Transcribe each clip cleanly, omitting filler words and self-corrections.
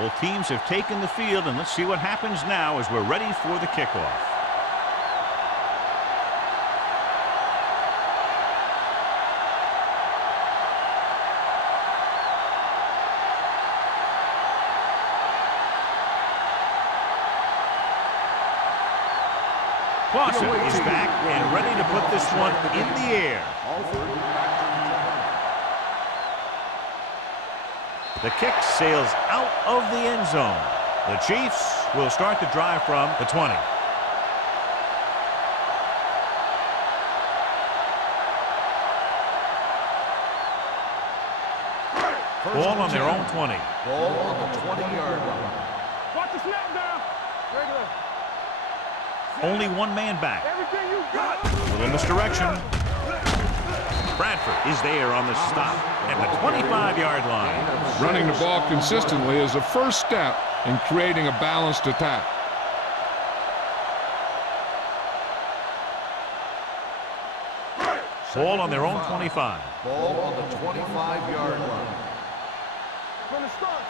Both teams have taken the field, and let's see what happens now as we're ready for the kickoff. Clausen is back and ready to put this one in the air. The kick sails out of the end zone. The Chiefs will start the drive from the 20. Ball on their own 20. Ball on the 20-yard line. Watch the snap down. Regular. Only one man back. Everything you got. Little misdirection. Bradford is there on the stop at the 25-yard line. Running the ball consistently is the first step in creating a balanced attack. Ball on their own 25. Ball on the 25-yard line. From the start.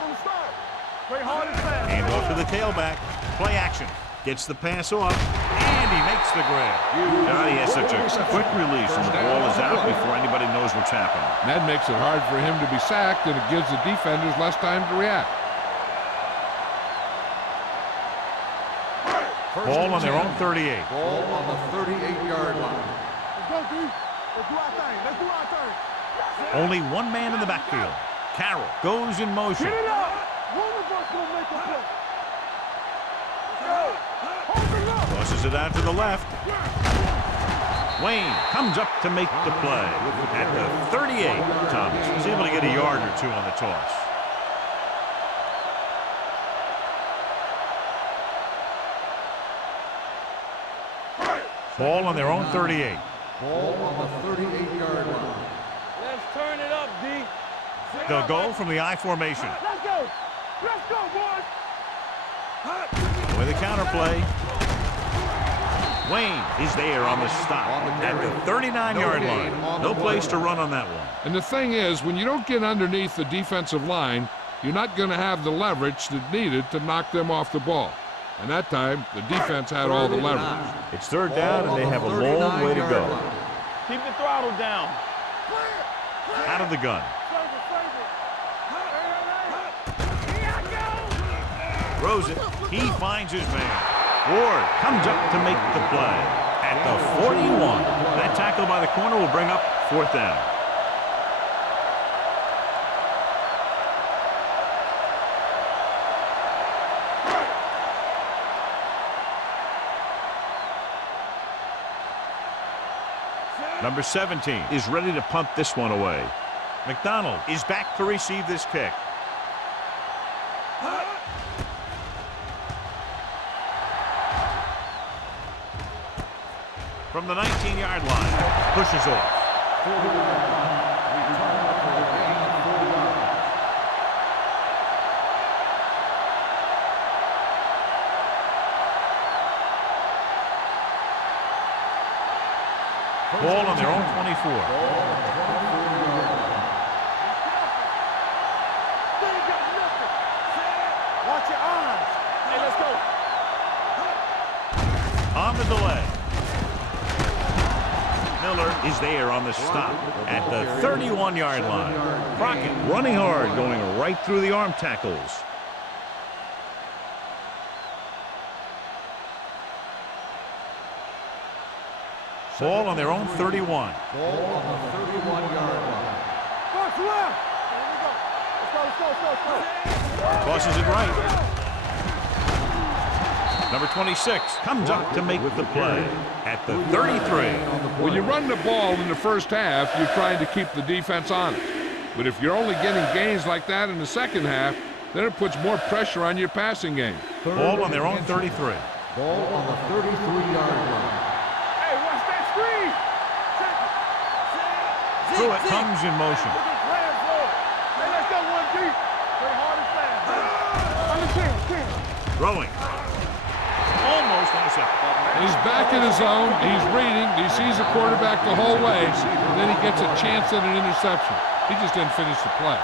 Play hard and fast. Hand off to the tailback. Play action. Gets the pass off, and he makes the grab. He has such a quick release, and the ball is out before anybody knows what's happening. That makes it hard for him to be sacked, and it gives the defenders less time to react. Ball on their own 38. Ball on the 38-yard line. Let's go, D. Let's do our thing. Only one man in the backfield. Carroll goes in motion. Get it up. One of us will make a play. Tosses it out to the left. Wayne comes up to make the play. At the 38, Thomas is able to get a yard or two on the toss. Ball on their own 38. Ball on the 38-yard line. Let's turn it up, D. They'll go from the I formation. Let's go. Let's go, boys. With a counterplay. Wayne is there on the stop at the 39-yard line. No place to run on that one. And the thing is, when you don't get underneath the defensive line, you're not going to have the leverage that's needed to knock them off the ball. And that time, the defense had all the leverage. It's third down, and they have a long way to go. Keep the throttle down. Out of the gun. Throws it. He finds his man. Ward comes up to make the play at the 41. That tackle by the corner will bring up fourth down. Number 17 is ready to punt this one away. McDonald is back to receive this kick. From the 19-yard line, pushes off. Ball on their own 24. Watch your eyes. Hey, let's go. On the delay. Miller is there on the stop at the 31-yard line. Crockett running hard, going right through the arm tackles. Ball on their own 31. Ball on the 31-yard line. Box left. Here we go. Let's go. Tosses it right. Number 26 comes up to make the play at the 33. When you run the ball in the first half, you're trying to keep the defense honest. But if you're only getting gains like that in the second half, then it puts more pressure on your passing game. Ball on their own 33. Ball on the 33-yard line. Hey, watch that screen. Pruitt comes in motion. Hey, let's go one deep. Play hard and fast. Understand. Throwing. Almost intercepted. He's back in his zone. He's reading. He sees the quarterback the whole way, and then he gets a chance at an interception. He just didn't finish the play.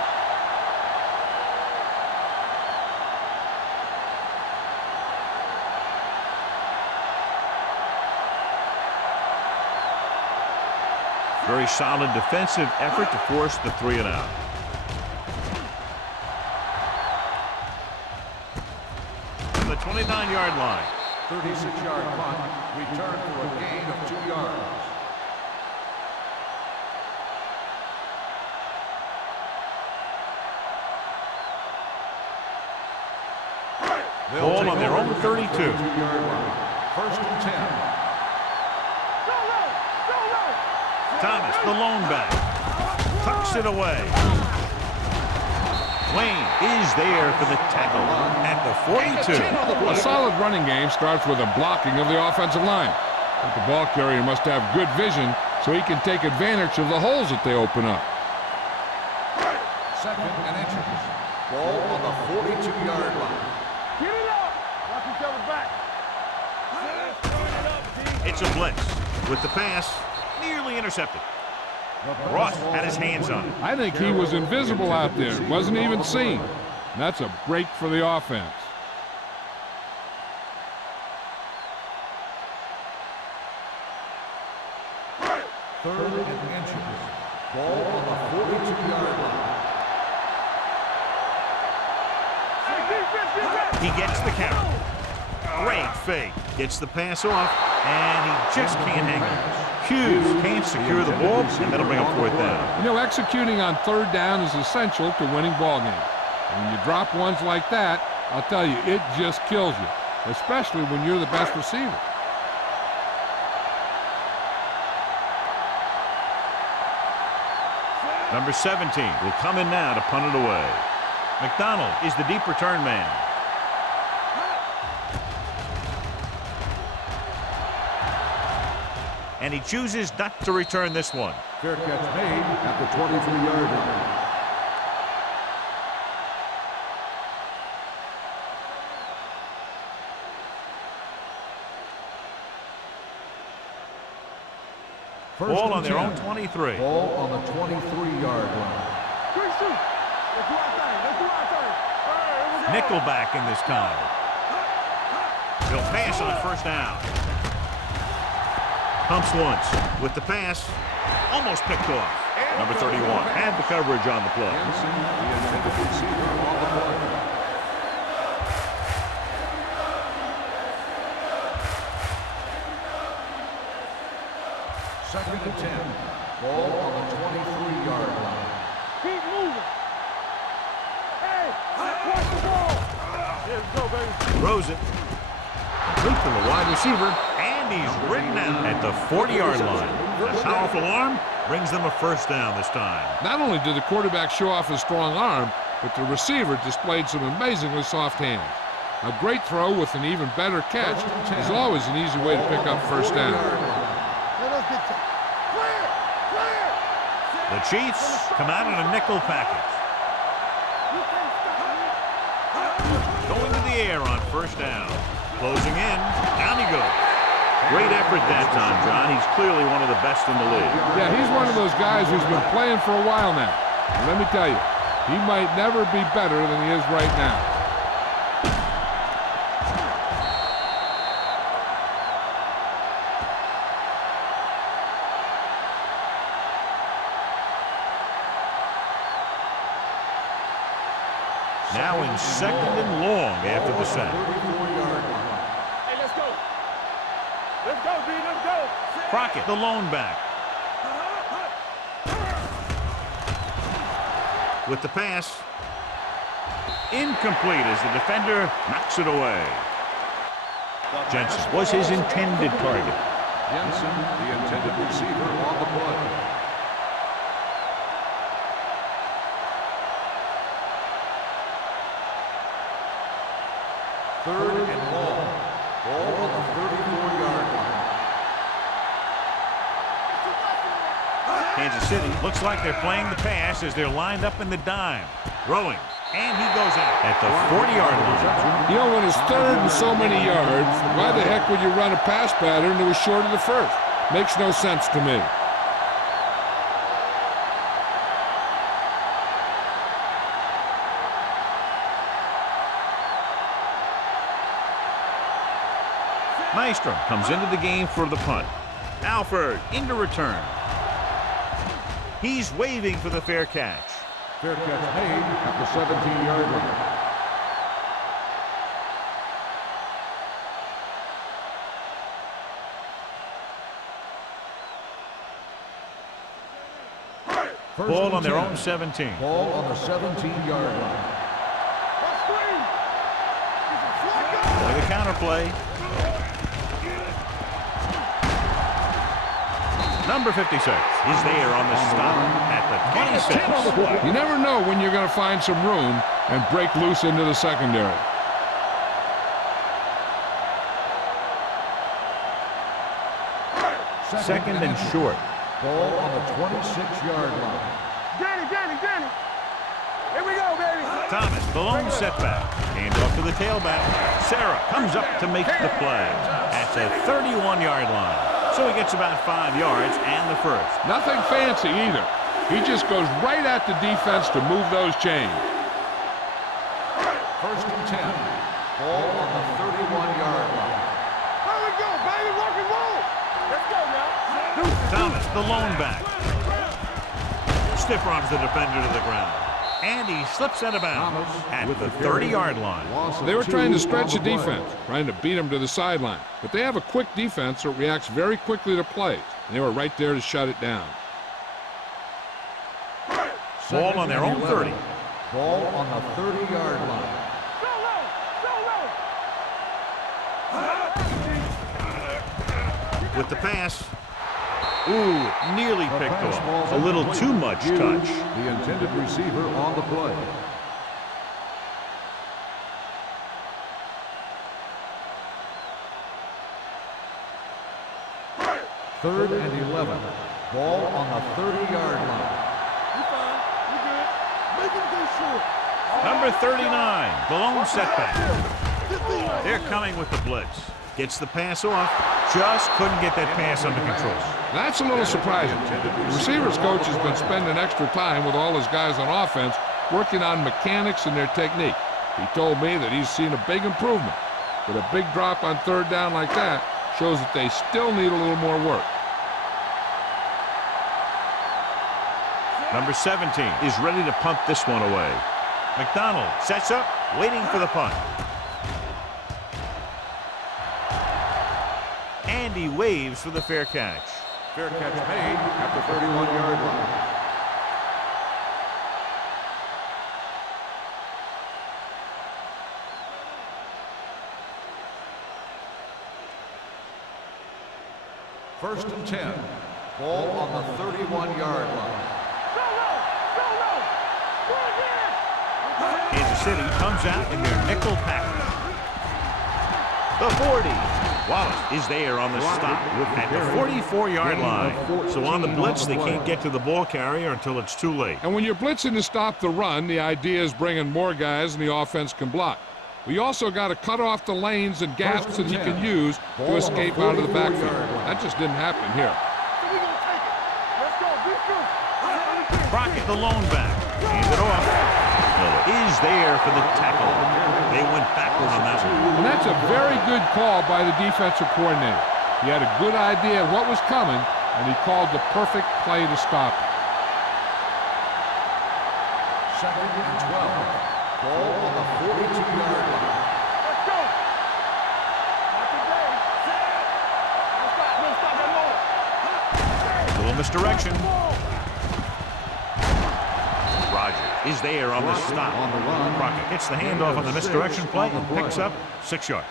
Very solid defensive effort to force the 3 and out. From the 29-yard line. 36-yard punt, return for a gain of 2 yards. Ball on their own 32. 32-yard line. First and 10. Thomas, the lone back, tucks it away. Wayne is there for the tackle at the 42. A solid running game starts with a blocking of the offensive line. But the ball carrier must have good vision so he can take advantage of the holes that they open up. Second and inches. Ball on the 42-yard line. Get it up. Watch each other back. It's a blitz with the pass nearly intercepted. Ross had his hands on it. I think he was invisible out there. Wasn't even seen. And that's a break for the offense. Third and inches. Ball on the 42-yard line. He gets the count. Great fake. Gets the pass off, and he just can't hang on. Hughes can't secure the ball, and that'll bring up 4th down. You know, executing on 3rd down is essential to winning ball games. And when you drop ones like that, I'll tell you, it just kills you, especially when you're the best receiver. Number 17 will come in now to punt it away. McDonald is the deep return man. And he chooses not to return this one. Fair catch made at the 23-yard line. Ball on their own 23. Ball on the 23-yard line. Nickelback in this time. He'll pass on 1st down. Pumps once with the pass. Almost picked off. Number 31 had the coverage on the play. Jensen, the intended receiver on the play. Second and 10. Ball on the 23-yard line. Keep moving. Hey, watch the ball. Let's go, baby. Throws it. Complete to the wide receiver. And he's ridden out at the 40-yard line. A powerful arm brings them a 1st down this time. Not only did the quarterback show off his strong arm, but the receiver displayed some amazingly soft hands. A great throw with an even better catch is always an easy way to pick up 1st down. The Chiefs come out in a nickel package. Going to the air on 1st down. Closing in. Down he goes. Great effort that time, John. He's clearly one of the best in the league. Yeah, he's one of those guys who's been playing for a while now. And let me tell you, he might never be better than he is right now. Now in 2nd and long after the sack. Hey, let's go. Let's go, B. Let's go. Crockett, the lone back. With the pass. Incomplete as the defender knocks it away. Jensen was his intended target. Jensen, the intended receiver on the play. Third and long. Ball on the 34-yard line. Kansas City looks like they're playing the pass as they're lined up in the dime. Throwing. And he goes out at the 40-yard line. You know, when it's 3rd and so many yards, why the heck would you run a pass pattern that was short of the 1st? Makes no sense to me. Maestro comes into the game for the punt. Alford into return. He's waving for the fair catch. Fair catch made at the 17-yard line. Ball on their own 17. Ball on the 17-yard line. With a counter play. Number 56 is there on the stop at the 26. You never know when you're going to find some room and break loose into the secondary. Second and short. Ball on the 26-yard line. Danny. Here we go, baby. Thomas, the lone setback. Hand off to the tailback. Sarah comes up to make the play at the 31-yard line. So he gets about 5 yards and the first. Nothing fancy either. He just goes right at the defense to move those chains. First and 10. Ball on the 31-yard line. Here we go, baby. Rock and roll. Let's go now. Thomas, the lone back. Stiff arms the defender to the ground. And he slips out of bounds at the 30-yard line. They were trying to stretch the defense, trying to beat him to the sideline. But they have a quick defense that reacts very quickly to plays. And they were right there to shut it down. Ball on their own 30. Ball on the 30-yard line. With the pass. Ooh, nearly picked off. A little too much touch. The intended receiver on the play. Third and 11. Ball on the 30-yard line. You fine. You good. Make him go short. Number 39, the lone setback. They're coming with the blitz. Gets the pass off. Just couldn't get that pass under control. That's a little surprising. The receivers coach has been spending extra time with all his guys on offense working on mechanics and their technique. He told me that he's seen a big improvement. But a big drop on third down like that shows that they still need a little more work. Number 17 is ready to punt this one away. McDonald sets up, waiting for the punt. And he waves for the fair catch. Fair catch made at the 31-yard line. First and 10. Ball on the 31-yard line. Kansas City comes out in their nickel package. The 40. Wallace is there on the stop at the 44-yard line. So on the blitz, they can't get to the ball carrier until it's too late. And when you're blitzing to stop the run, the idea is bringing more guys and the offense can block. We also got to cut off the lanes and gaps that he can use to escape out of the backfield. That just didn't happen here. Crockett, the lone back. Hand it off. Miller is there for the tackle. They went backward on that one. And that's a very good call by the defensive coordinator. He had a good idea of what was coming, and he called the perfect play to stop it. Second and 12. Ball on the 42-yard line. Let's go. A little misdirection. Rogers is there on the stop. On the run. Crockett gets the handoff on the misdirection play and picks up 6 yards.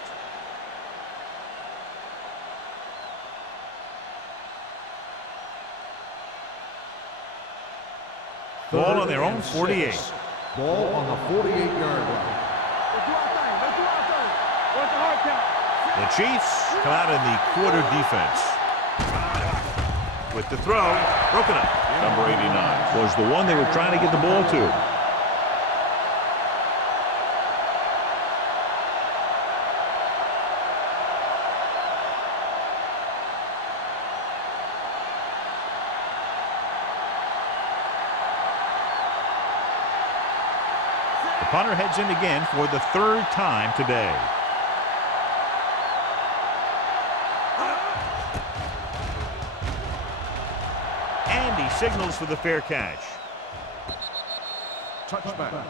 Ball on their own 48. Ball on the 48-yard line. Let's do our thing. What's the hard count? The Chiefs come out in the quarter defense. With the throw, broken up. Number 89 was the one they were trying to get the ball to. The punter heads in again for the third time today. And he signals for the fair catch. Touchback.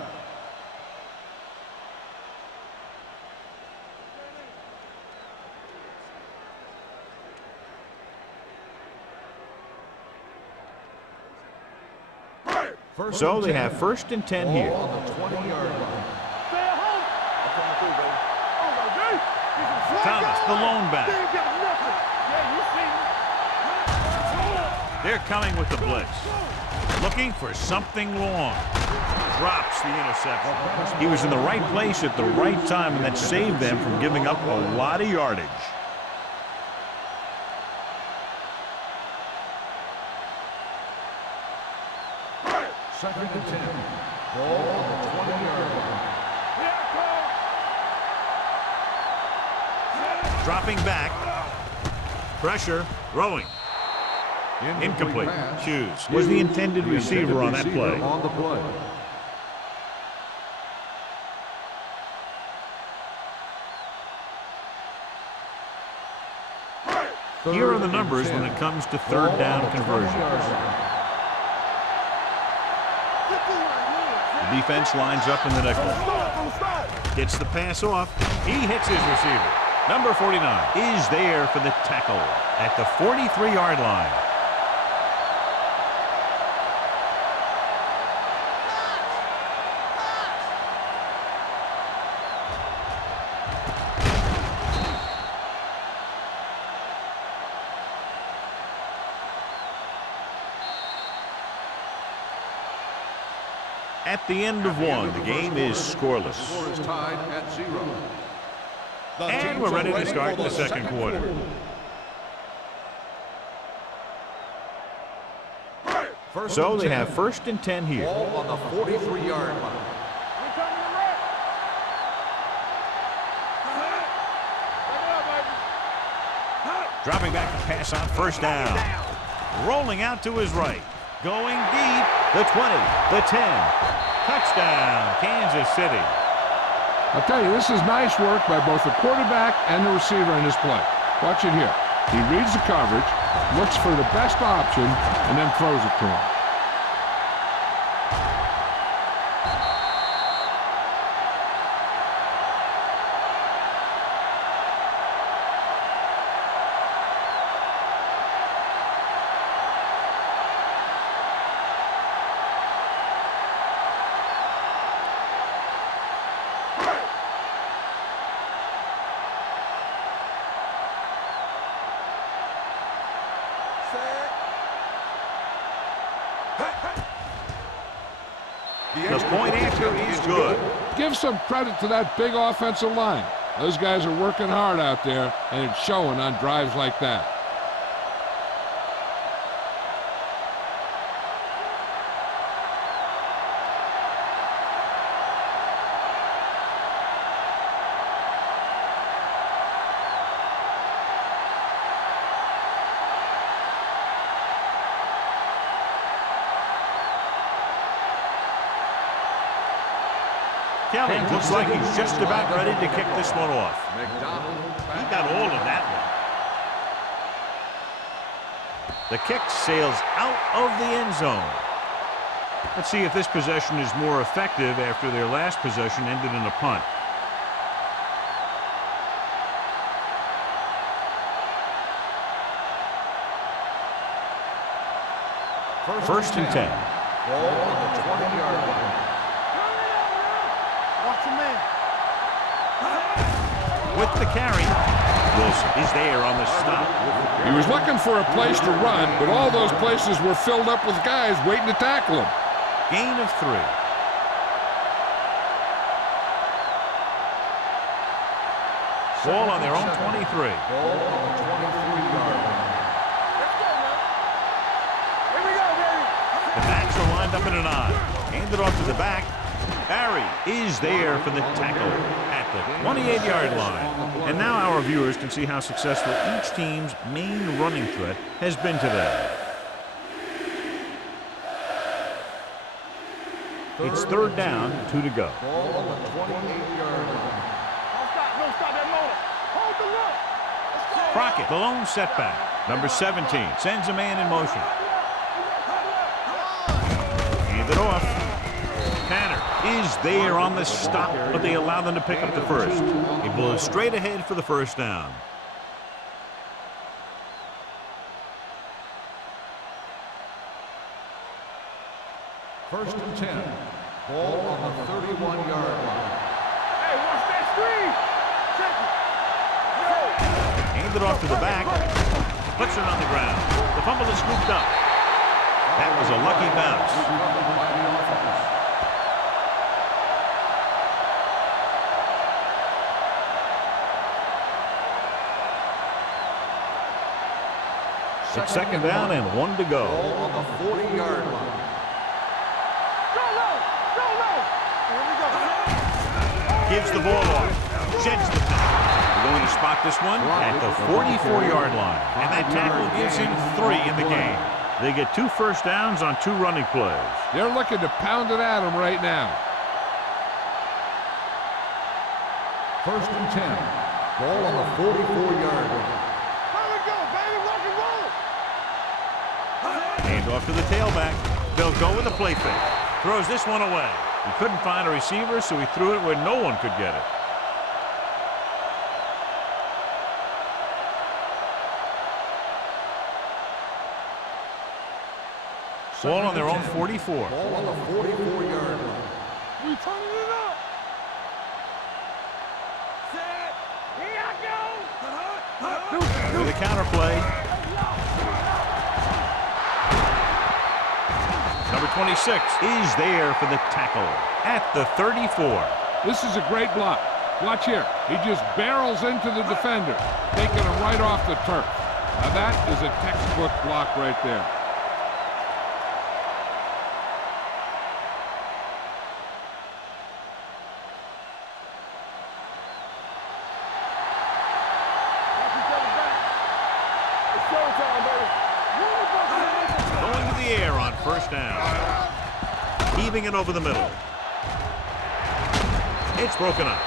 So they have 1st and 10 here. On the 20-yard line. Stay at home. I'm coming through, baby. Oh, no, dude. This is Thomas, the lone back. They ain't got nothing. Yeah, you see me. They're coming with the blitz. Looking for something long. Drops the interception. He was in the right place at the right time, and that saved them from giving up a lot of yardage. Second and 10. Ball on the 20-yard line. Dropping back. Pressure. Throwing. Incomplete. Hughes was the intended receiver on that play. On the play. Here are the numbers when it comes to 3rd down conversions. The defense lines up in the nickel. Gets the pass off. He hits his receiver. Number 49 is there for the tackle at the 43-yard line. At the end of one, the game is scoreless. Score is tied at 0. And we're ready to start the second quarter. So they have 1st and 10 here. Ball on the 43-yard line. Dropping back to pass on 1st down. Rolling out to his right. Going deep. The 20, the 10. Touchdown, Kansas City. I'll tell you, this is nice work by both the quarterback and the receiver in this play. Watch it here. He reads the coverage, looks for the best option, and then throws it to him. The point answer is good. Give some credit to that big offensive line. Those guys are working hard out there, and it's showing on drives like that. Kelly looks like he's just about ready to kick this one off. He got all of that one. The kick sails out of the end zone. Let's see if this possession is more effective after their last possession ended in a punt. First and 10. Ball on the 20-yard line. Watch him in. With the carry, Wilson is there on the stop. He was looking for a place to run, but all those places were filled up with guys waiting to tackle him. Gain of 3. Ball on their own 23. Ball on the 23-yard line. Let's go, man. Here we go, baby. The backs are lined up in an I. Handed off to the back. Barry is there for the tackle at the 28-yard line. And now our viewers can see how successful each team's main running threat has been today. It's 3rd down, 2 to go. Ball on the 28-yard line. Don't stop that motor. Hold the look. Let's go. Crockett, the lone setback. Number 17 sends a man in motion. is there on the stop, but they allow them to pick up the first. He pulls straight ahead for the first down. First and 10. Ball on the 31-yard line. Hey, watch that screen. Check it. Hand it off to the back. Puts it on the ground. The fumble is scooped up. That was a lucky bounce. It's second down and 1 to go. Ball on the 40-yard line. Go low. Go low. Here we go. Gives the ball off. Sheds the tackle. We're going to spot this one at the 44-yard line. And that tackle gives him 3 in the game. They get 2 first downs on 2 running plays. They're looking to pound it at him right now. First and 10. Ball on the 44-yard line. Here we go, baby. Rock and roll. Hand off to the tailback. They'll go with a play fake. Throws this one away. He couldn't find a receiver, so he threw it where no one could get it. Ball on their own 44. Ball on the 44-yard line. We turning it up. Set. Here I go. With a counter play. Number 26 is there for the tackle at the 34. This is a great block. Watch here. He just barrels into the defender, taking him right off the turf. Now that is a textbook block right there. Going to the air on first down. Heaving it over the middle. It's broken up.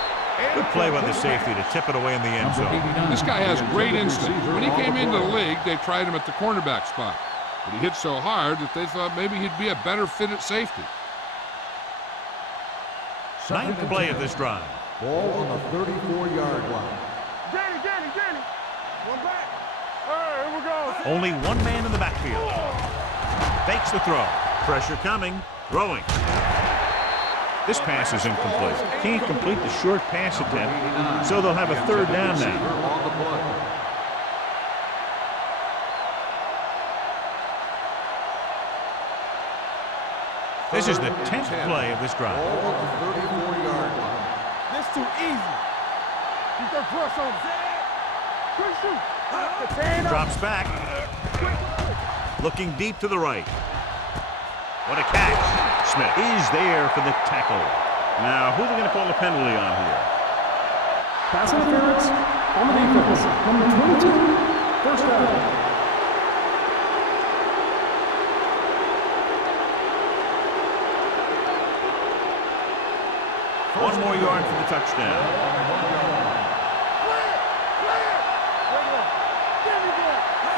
Good play by the safety to tip it away in the end zone. This guy has great instinct. When he came into the league, they tried him at the cornerback spot. But he hit so hard that they thought maybe he'd be a better fit at safety. 9th play of this drive. Ball on the 34-yard line. Danny. One back. All right, here we go. Only one man in the backfield. Fakes the throw. Pressure coming. Throwing. This pass is incomplete. Can't complete the short pass attempt, so they'll have a third down now. On the play. This is the 10th play of this drive. Ball on the 34-yard line. This too easy. Keep that press on. Quick shoot. The chain up. Drops back. Looking deep to the right. What a catch. Smith is there for the tackle. Now, who are they going to call a penalty on here? Pass interference on the defense. Number 22, first down. One more yard for the touchdown.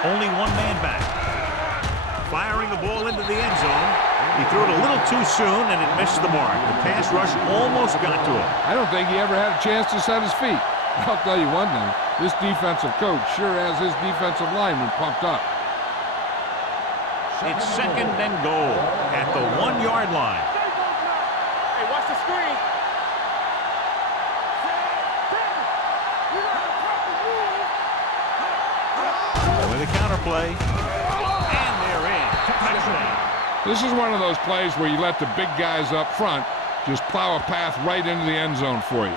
Only one man back. Firing the ball into the end zone. He threw it a little too soon, and it missed the mark. The pass rush almost got to him. I don't think he ever had a chance to set his feet. I'll tell you one thing. This defensive coach sure has his defensive lineman pumped up. It's second and goal at the 1-yard line. Hey, watch the screen. With a counter play. And they're in. Touchdown. This is one of those plays where you let the big guys up front just plow a path right into the end zone for you.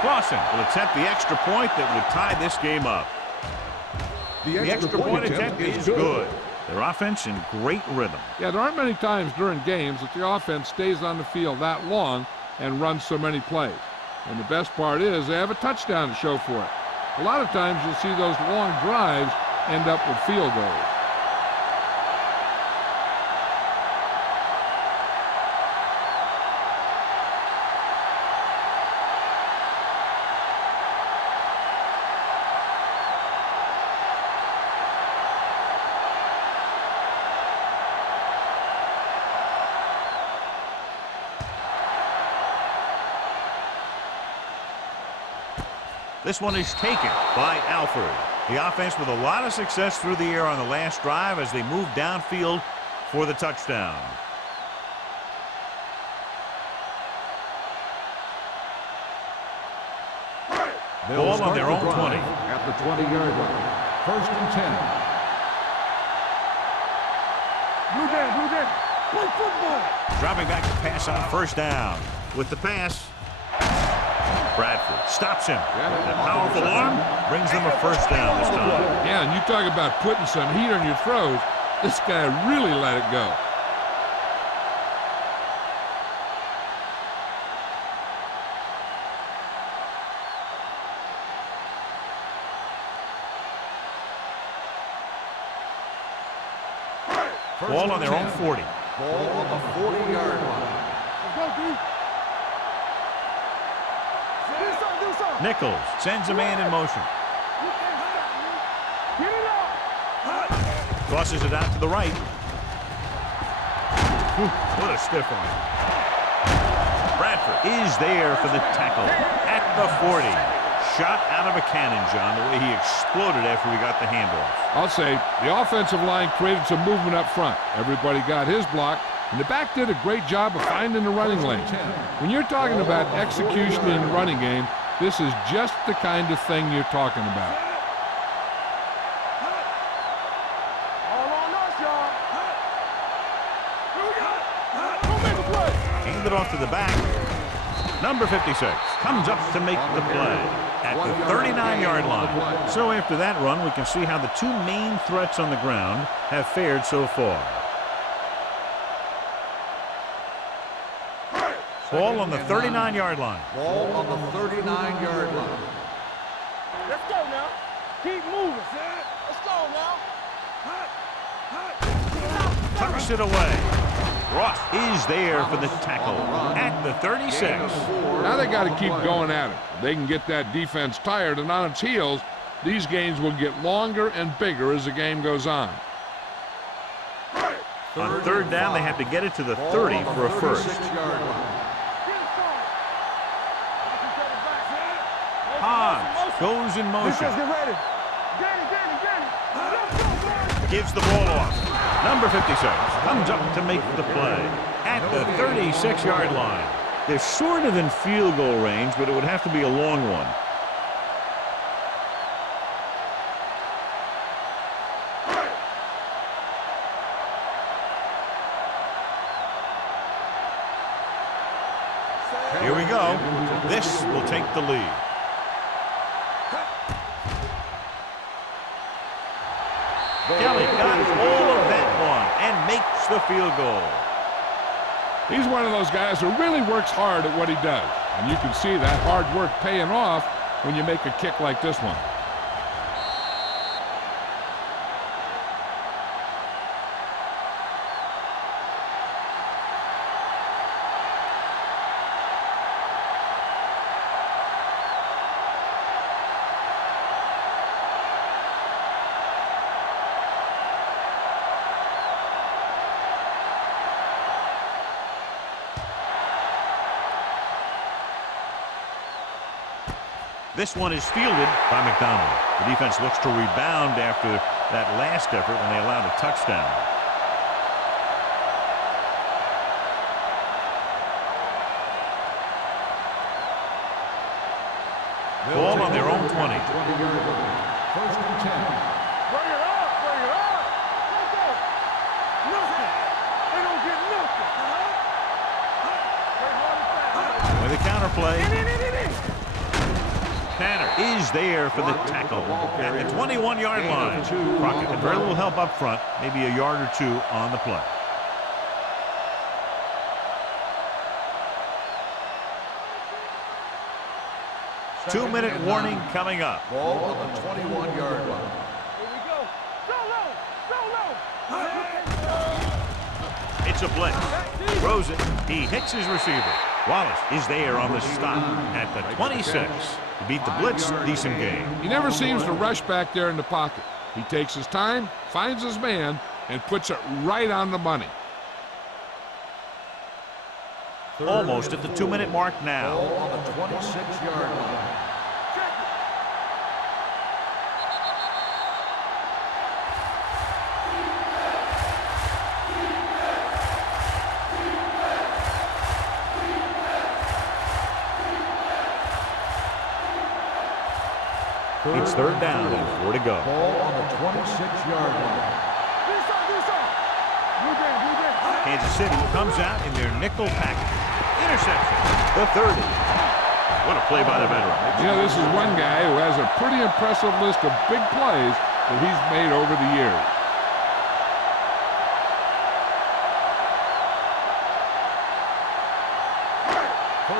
Clausen will attempt the extra point that would tie this game up. The extra point attempt is good. Their offense in great rhythm. Yeah, there aren't many times during games that the offense stays on the field that long and runs so many plays. And the best part is they have a touchdown to show for it. A lot of times you'll see those long drives end up with field goals. This one is taken by Alford. The offense with a lot of success through the air on the last drive as they move downfield for the touchdown. Ball on their own 20. At the 20-yard line. 1st and 10. Blue down. Play football. Dropping back to pass on 1st down. With the pass, Bradford stops him. The powerful arm brings them a 1st down this time. Yeah, and you talk about putting some heat on your throws. This guy really let it go. Ball on their own 40. Ball on the 40-yard line. Let's go, D. Do something. Nichols sends a man in motion. Get it up. Tosses it out to the right. What a stiff one. Bradford is there for the tackle at the 40. Shot out of a cannon, John, the way he exploded after he got the handoff. I'll say the offensive line created some movement up front. Everybody got his block, and the back did a great job of finding the running lane. When you're talking about execution in the running game, this is just the kind of thing you're talking about. All on us, y'all. Here we go. Don't make a play. Hand it off to the back. Number 56 comes up to make the play at the 39-yard line. So after that run, we can see how the two main threats on the ground have fared so far. Ball on the 39-yard line. Ball on the 39-yard line. Let's go now. Keep moving. Let's go now. Tucks it away. Ross is there for the tackle at the 36. Now they got to keep going at it. If they can get that defense tired and on its heels, these games will get longer and bigger as the game goes on. On 3rd down, they have to get it to the 30 for a first. Hans goes in motion. Get ready. Gives the ball off. Number 56 comes up to make the play at the 36-yard line. They're sort of in field goal range, but it would have to be a long one. Here we go. This will take the lead. Kelly got all of that one and makes the field goal. He's one of those guys who really works hard at what he does. And you can see that hard work paying off when you make a kick like this one. This one is fielded by McDonald. The defense looks to rebound after that last effort when they allowed a touchdown. Ball on their own 20. 20-yard line. 1st and 10. Bring it up. Let's go. Nothing. They don't get nothing. With a counterplay. In. Tanner is there for the tackle at the 21-yard line. Crockett with very little help up front, maybe a yard or two on the play. Two-minute warning coming up. Ball on the 21-yard line. Here we go. Go low. It's a blitz. Throws it. He hits his receiver. Wallace is there on the stop at the 26. To beat the blitz, decent game. He never seems to rush back there in the pocket. He takes his time, finds his man, and puts it right on the money. Almost at the 2-minute mark now. Ball on the 26-yard line. It's third down and 4 to go. Ball on the 26-yard line. Kansas City comes out in their nickel package. Interception. The 30. What a play by the veteran. You know, this is one guy who has a pretty impressive list of big plays that he's made over the years.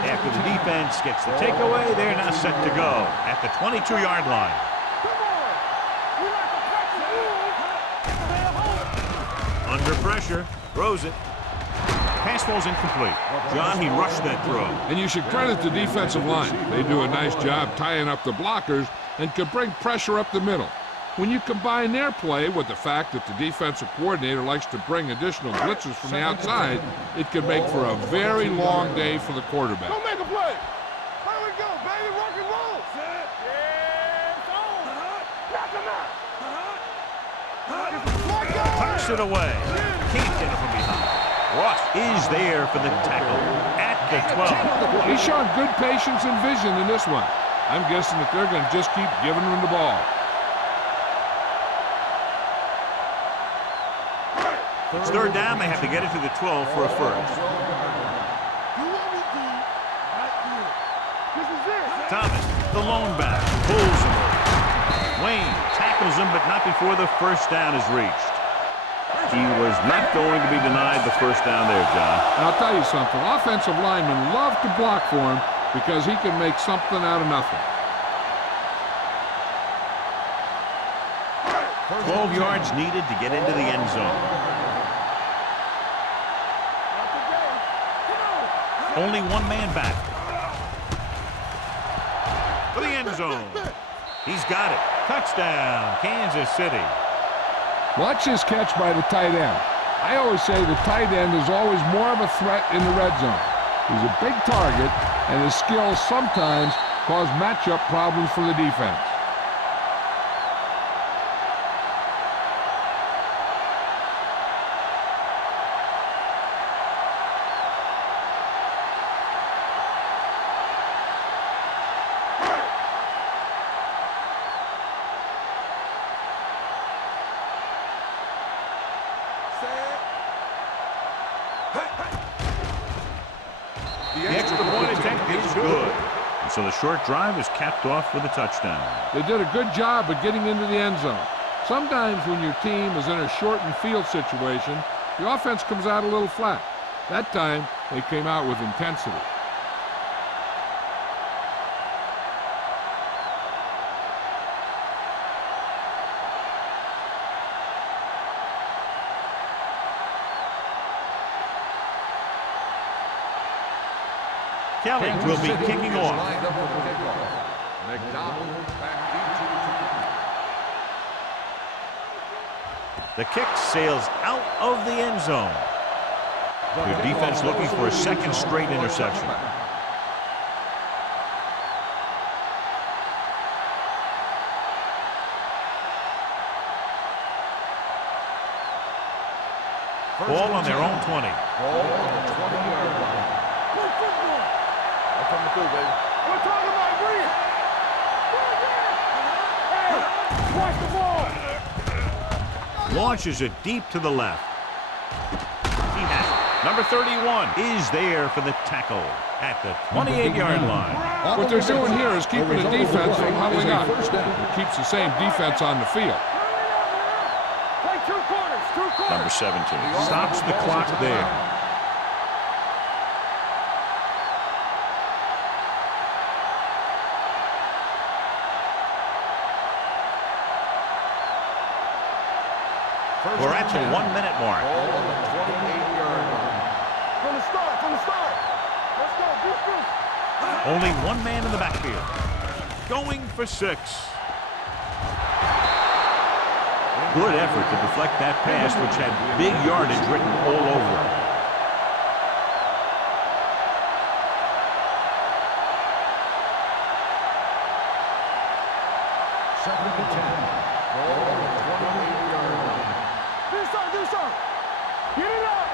After the defense gets the takeaway, they're now set to go at the 22-yard line. Under pressure, throws it. Pass falls incomplete. John, he rushed that throw. And you should credit the defensive line. They do a nice job tying up the blockers and can bring pressure up the middle. When you combine their play with the fact that the defensive coordinator likes to bring additional blitzes from the outside, it can make for a very long day for the quarterback. Go make a play. Here we go, baby. Rock and roll. Set. Yeah, on. Knock him out. Tucks it away. Can't get it from behind. Ross is there for the tackle at the 12. He's shown good patience and vision in this one. I'm guessing that they're going to just keep giving him the ball. It's third down. They have to get it to the 12 for a first. Thomas, the lone back, pulls him. Wayne tackles him, but not before the first down is reached. He was not going to be denied the first down there, John. And I'll tell you something. Offensive linemen love to block for him because he can make something out of nothing. 12 yards needed to get into the end zone. Only one man back. For the end zone. He's got it. Touchdown, Kansas City. Watch this catch by the tight end. I always say the tight end is always more of a threat in the red zone. He's a big target, and his skills sometimes cause matchup problems for the defense. The extra point attempt is good. And so the short drive is capped off with a touchdown. They did a good job of getting into the end zone. Sometimes when your team is in a shortened field situation, the offense comes out a little flat. That time, they came out with intensity. Kelly will be kicking off. Lined up for the kickoff. McDonald back into The kick sails out of the end zone. Their defense looking for a second straight interception. Ball on their own 20. Ball on the 20-yard line. Coming through, baby. We're talking about Green. Hey, watch the ball. Launches it deep to the left. He has it. Number 31 is there for the tackle at the 28-yard line. What they're doing here is keeping the defense from huddling up. It keeps the same defense on the field. Play two quarters. Number 17 stops the clock there. We're at the 1-minute mark. Ball on the 28-yard line. From the start. Let's go. Defense. Only one man in the backfield. Going for 6. Good effort to deflect that pass, which had big yardage written all over it. Second and 10. Ball on the 28-yard line. Do something. Get it up.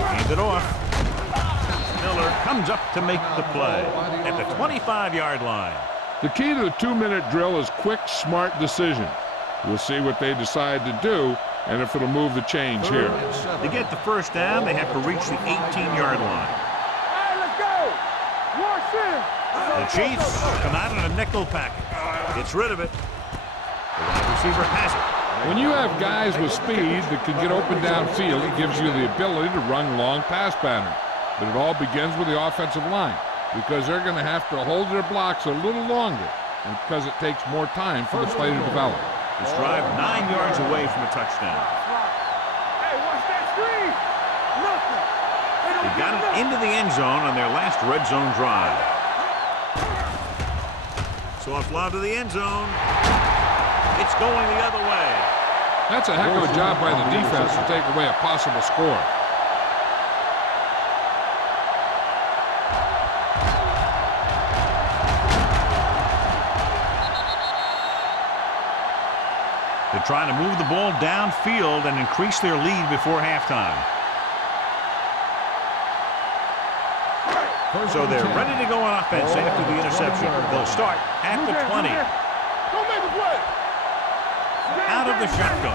Hand it off. Miller comes up to make the play at the 25-yard line. The key to the 2-minute drill is quick, smart decision. We'll see what they decide to do and if it'll move the change here. To get the first down, they have to reach the 18-yard line. Hey, let's go! Wash in! The Chiefs come out in a nickel package. Gets rid of it. The wide receiver has it. When you have guys with speed that can get open downfield, it gives you the ability to run long pass patterns. But it all begins with the offensive line, because they're going to have to hold their blocks a little longer, and because it takes more time for the play to develop. This drive 9 yards away from a touchdown. Hey, watch that screen! Nothing! They got it into the end zone on their last red zone drive. Soft lob to the end zone. It's going the other way. That's a heck of a job by the defense to take away a possible score. They're trying to move the ball downfield and increase their lead before halftime. So they're ready to go on offense after the interception. They'll start at the 20. Don't make a play! Out of the shotgun.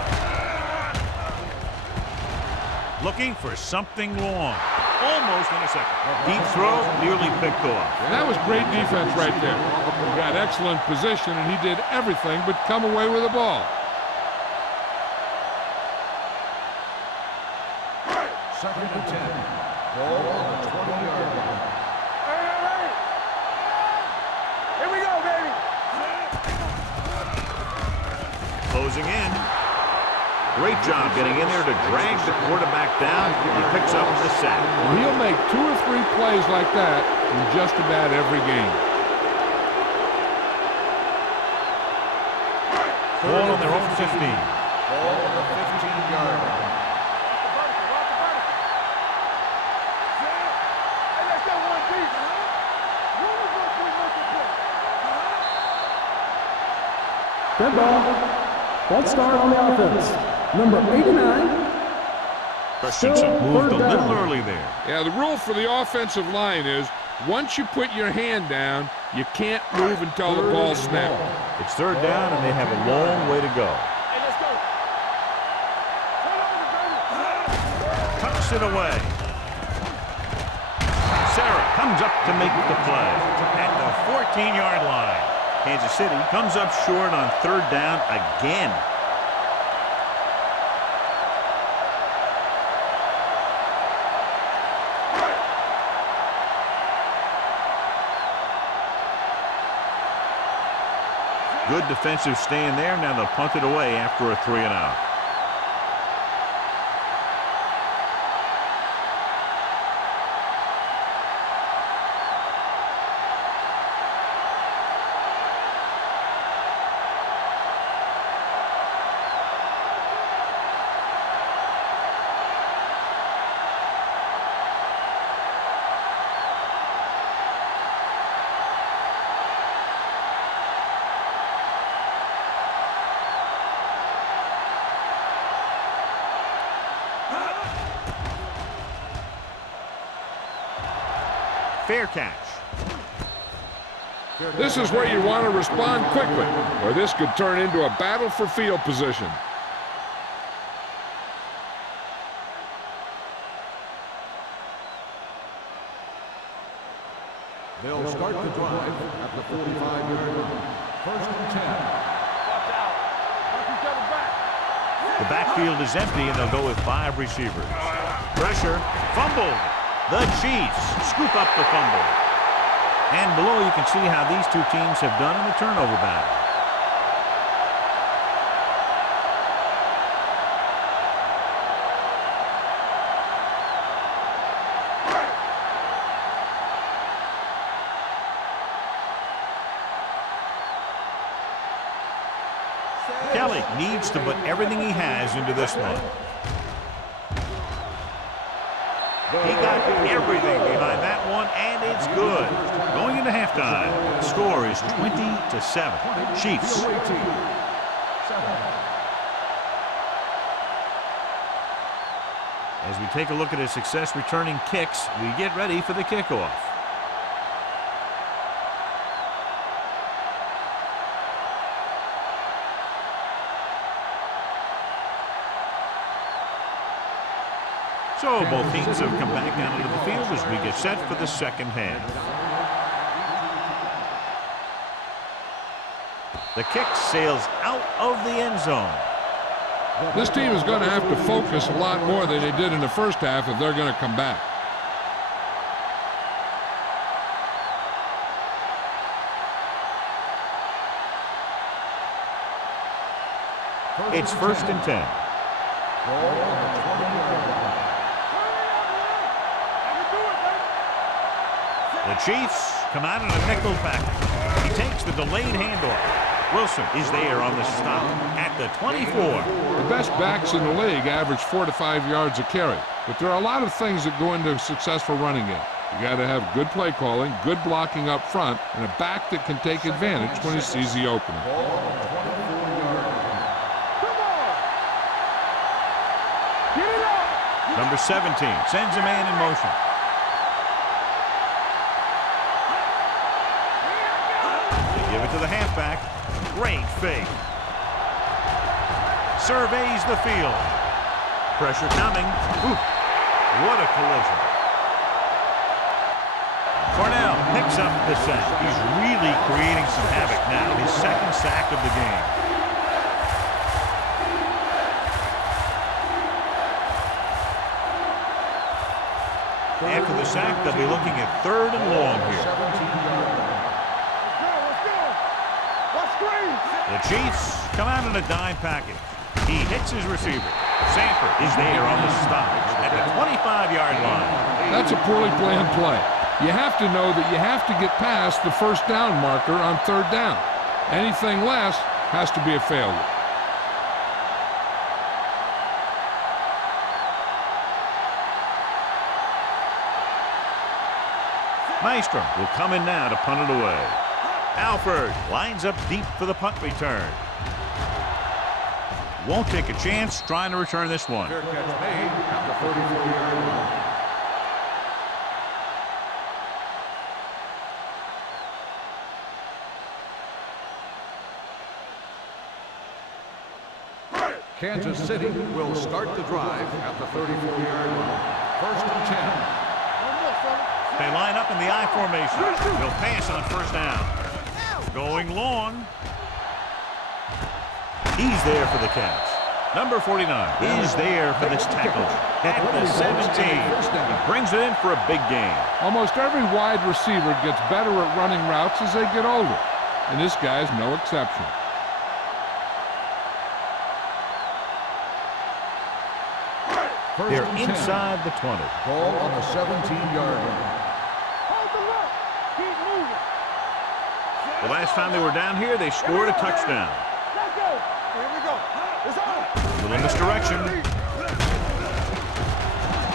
Looking for something long. Almost intercepted. Deep throw, nearly picked off. And that was great defense right there. He got excellent position, and he did everything but come away with the ball. Second and 10. Ball on the 20-yard line. Hey! Here we go, baby! Closing in. Great job getting in there to drag the quarterback down. He picks up the sack. And he'll make 2 or 3 plays like that in just about every game. Ball on their own 15. Ball on the 15-yard line. Hey, let's go one piece! Dead ball. False start on the offense. Number 89. Christensen moved a little early there. Yeah, the rule for the offensive line is once you put your hand down, you can't move until the ball snapped. It's third down, and they have a long way to go. Hey, let's go! Tucks it away. Sarah comes up to make the play at the 14-yard line. Kansas City comes up short on third down again. Good defensive stand there. Now they'll punt it away after a 3-and-out. Fair catch. This is where you want to respond quickly, or this could turn into a battle for field position. They'll start the drive at the 45-yard line. First and 10. Watch out! Watch each other back! The backfield is empty, and they'll go with 5 receivers. Pressure. Fumbled. The Chiefs scoop up the fumble. And below, you can see how these two teams have done in the turnover battle. Kelly needs to put everything he has into this one. He got everything behind that one, and it's good. Going into halftime, the score is 20-7. Chiefs. As we take a look at his success returning kicks, we get ready for the kickoff. So both teams have come back out into the field as we get set for the second half. The kick sails out of the end zone. This team is going to have to focus a lot more than they did in the first half if they're going to come back. It's 1st and 10. The Chiefs come out in a nickel package. He takes the delayed handoff. Wilson is there on the stop at the 24. The best backs in the league average 4 to 5 yards a carry, but there are a lot of things that go into a successful running game. You got to have good play calling, good blocking up front, and a back that can take advantage when he sees the opening. Number 17 sends a man in motion. They give it to the halfback. Great fake. Surveys the field. Pressure coming. Ooh, what a collision. Cornell picks up the sack. He's really creating some havoc now. His second sack of the game. After the sack, they'll be looking at 3rd and long here. The Chiefs come out in a dime package. He hits his receiver. Sanford is there on the stop at the 25-yard line. That's a poorly planned play. You have to know that you have to get past the first down marker on 3rd down. Anything less has to be a failure. Maestrom will come in now to punt it away. Alford lines up deep for the punt return. Won't take a chance trying to return this one. Fair catch made at the 34-yard line. Kansas City will start the drive at the 34-yard line. 1st and 10. They line up in the I formation. They'll pass on 1st down. Going long. He's there for the catch. Number 49 is there for this tackle at the 17. He brings it in for a big gain. Almost every wide receiver gets better at running routes as they get older, and this guy's no exception. They're inside the 20. Ball on the 17-yard line. The last time they were down here, they scored a touchdown. Little misdirection.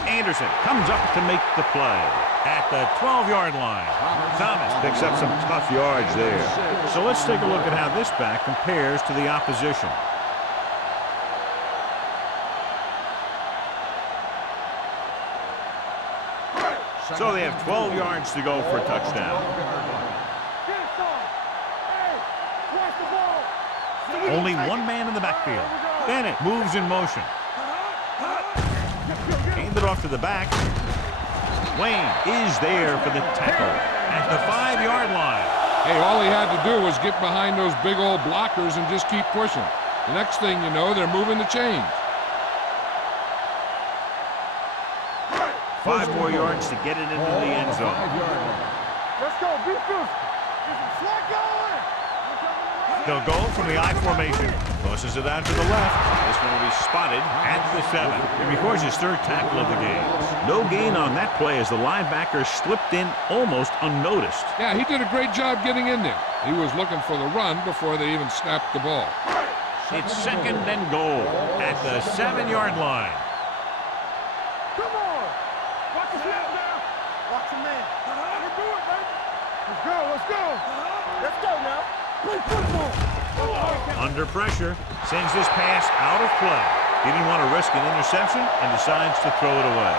Anderson comes up to make the play at the 12-yard line. Thomas picks up some tough yards there. So let's take a look at how this back compares to the opposition. So they have 12 yards to go for a touchdown. Only one man in the backfield. Bennett moves in motion. Hand it off to the back. Wayne is there for the tackle at the 5-yard line. Hey, all he had to do was get behind those big old blockers and just keep pushing. The next thing you know, they're moving the chains. 5 more yards to get it into the end zone. Let's go, be physical. Slack going. They'll go from the I formation. Tosses it out to the left. This one will be spotted at the 7. He records his 3rd tackle of the game. No gain on that play as the linebacker slipped in almost unnoticed. Yeah, he did a great job getting in there. He was looking for the run before they even snapped the ball. It's 2nd and goal at the 7-yard line. Come on. Watch the snap now. Watch the man. I can do it, man. Let's go, let's go. Let's go now. Play football. Under pressure, sends this pass out of play. He didn't want to risk an interception and decides to throw it away.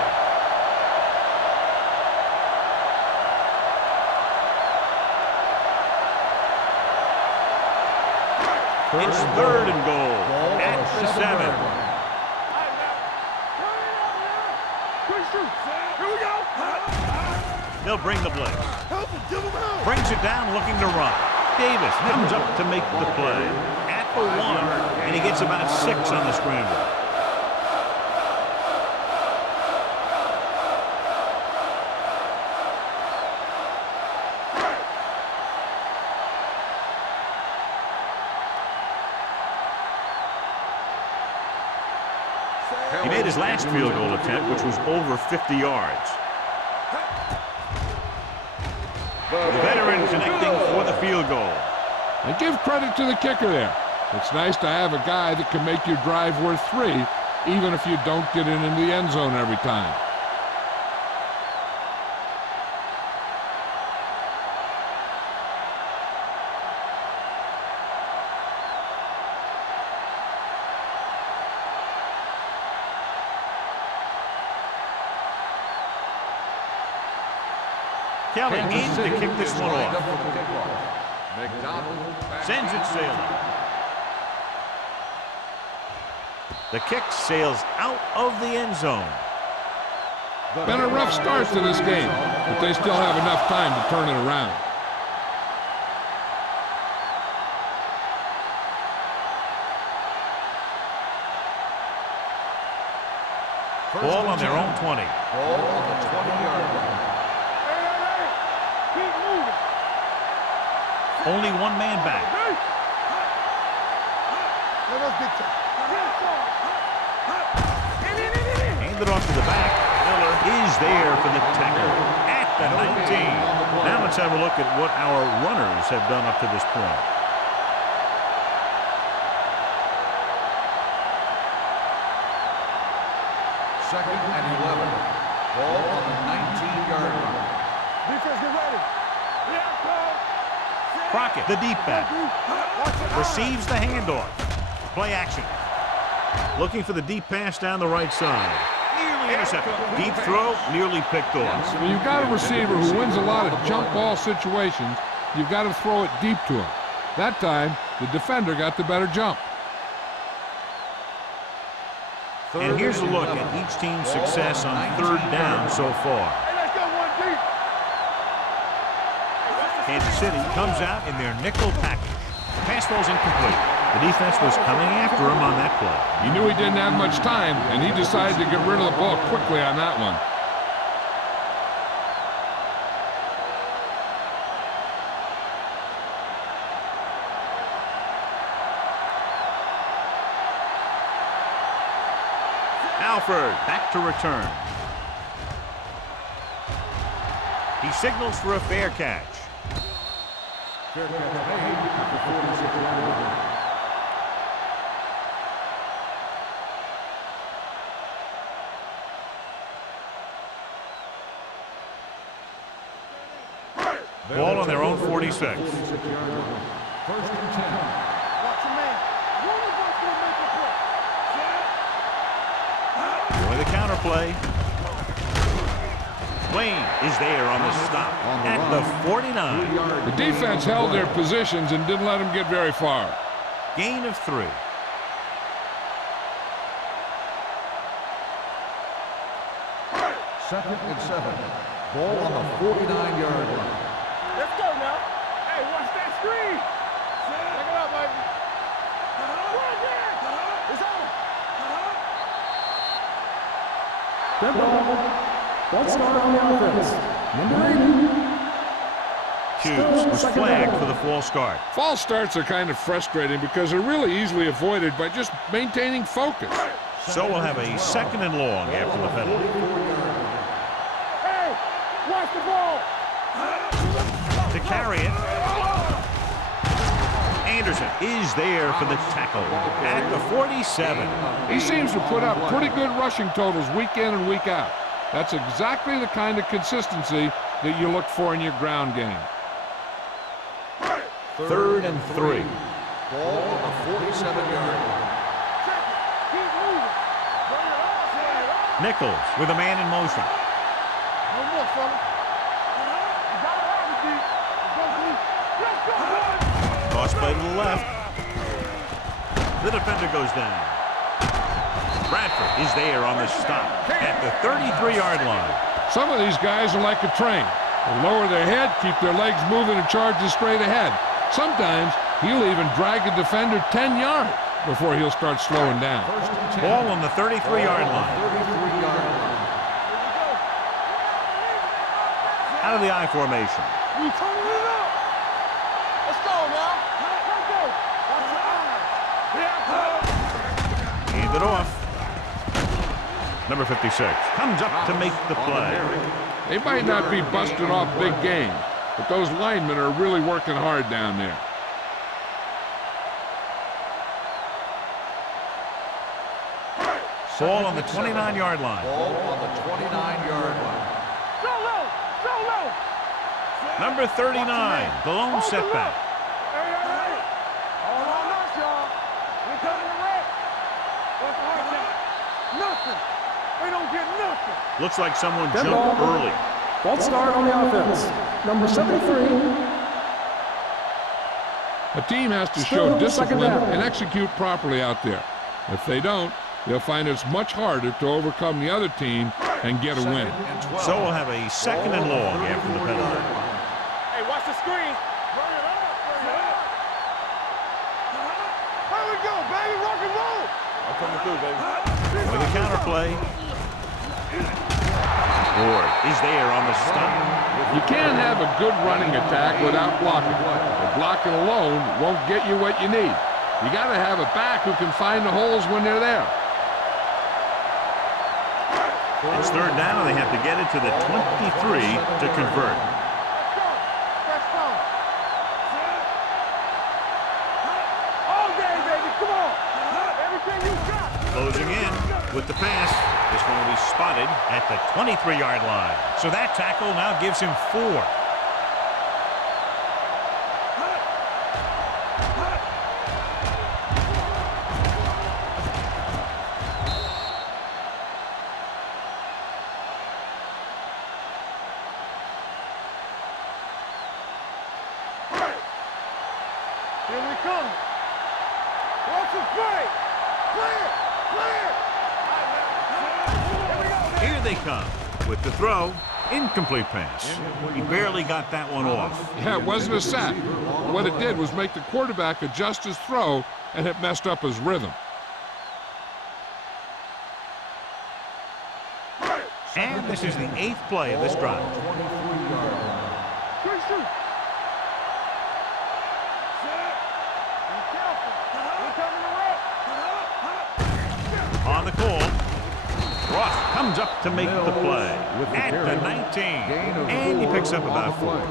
It's 3rd and goal at the 7. They'll bring the blitz. Help him, give him help. Brings it down looking to run. Davis comes up to make the play. At the 1, and he gets about 6 on the scramble. He made his last field goal attempt, which was over 50 yards. The veteran connecting for the field goal. And give credit to the kicker there. It's nice to have a guy that can make your drive worth 3, even if you don't get it into the end zone every time. Kelly needs to kick this one off. McDonald Sends it sailing. The kick sails out of the end zone. Been a rough start to this game, but they still have enough time to turn it around. Ball on their own 20. Ball on the 20-yard line. Keep moving. Only one man back. Let us big time. Handed off to the back. Miller is there for the tackle at the 19. Now let's have a look at what our runners have done up to this point. Second and 11. Ball on the 19-yard line. Defense, get ready. Crockett, the deep back, receives the handoff. Play action. Looking for the deep pass down the right side. Nearly intercepted. Deep throw, nearly picked off. When you've got a receiver who wins a lot of jump ball situations, you've got to throw it deep to him. That time, the defender got the better jump. And here's a look at each team's success on 3rd down so far. Hey, let's go one deep. Kansas City comes out in their nickel package. Pass ball's incomplete. The defense was coming after him on that play. He knew he didn't have much time, and he decided to get rid of the ball quickly on that one. Alford back to return. He signals for a fair catch. Fair catch made at the 46-yard line. Ball on their own 46. 46-yard line. First and 10. Watch your man. One of us will make a play. With the counter play. Wayne is there on the stop at the 49. The defense held their positions and didn't let them get very far. Gain of 3. Second and 7. Ball on the 49-yard line. Let's go now. Hey, watch that screen. Check it out, baby. Right there. It's on. Dead ball. Ball start on the offense. Number 80. Hughes was flagged for the false start. False starts are kind of frustrating because they're really easily avoided by just maintaining focus. So we'll have a 2nd and long after the penalty. Hey, watch the ball. To carry it. Anderson is there for the tackle at the 47. He seems to put up pretty good rushing totals week in and week out. That's exactly the kind of consistency that you look for in your ground game. 3rd and 3. Ball on the 47-yard line. Keep moving. Bring it up. Nichols with a man in motion. No more, fella. You got it out, deep. Go deep. Let's go, boys. Toss play to the left. The defender goes down. Bradford is there on the stop at the 33-yard line. Some of these guys are like a train. They lower their head, keep their legs moving, and charges straight ahead. Sometimes he'll even drag a defender 10 yards before he'll start slowing down. Ball on the 33-yard line. 33-yard line. Out of the I formation. We turning it up. Let's go now. Let's go. Watch your eyes. Hand it off. Number 56 comes up to make the play. They might not be busting off big games, but those linemen are really working hard down there. Ball on the 29-yard line. Ball on the 29-yard line. Go low. Go low. Number 39, the lone setback. Hey, hey, hey. Hold on us, y'all. We coming to wreck. What's the hard down? Nothing. They don't get nothing. Looks like someone Dead jumped ball. early. False start on the offense. Number 73. A team has to Still show second discipline down. and execute properly out there. If they don't, they'll find it's much harder to overcome the other team and get a win. So we'll have a second and long after the penalty. Hey, watch the screen. Bring it up. Bring it up. There we go, baby. Rock and roll. I'm coming through, baby. With a counterplay. Ward is there on the stop. You can't have a good running attack without blocking. But blocking alone won't get you what you need. You got to have a back who can find the holes when they're there. It's third down, and they have to get it to the 23 to convert. Let's go. Let's go. All day, baby. Come on. Everything you got. Closing in with the pass. This one will be spotted at the 23-yard line. So that tackle now gives him 4. Here we come. What's the play? Clear. Clear. Here we go, man. Here they come with the throw. Incomplete pass. He barely got that one off. Yeah, it wasn't a sack. What it did was make the quarterback adjust his throw, and it messed up his rhythm. And this is the 8th play of this drive. Shoot, shoot. Be careful. We're coming to wreck. On the call. Ross comes up to make the play at the 19. And he picks up about 4.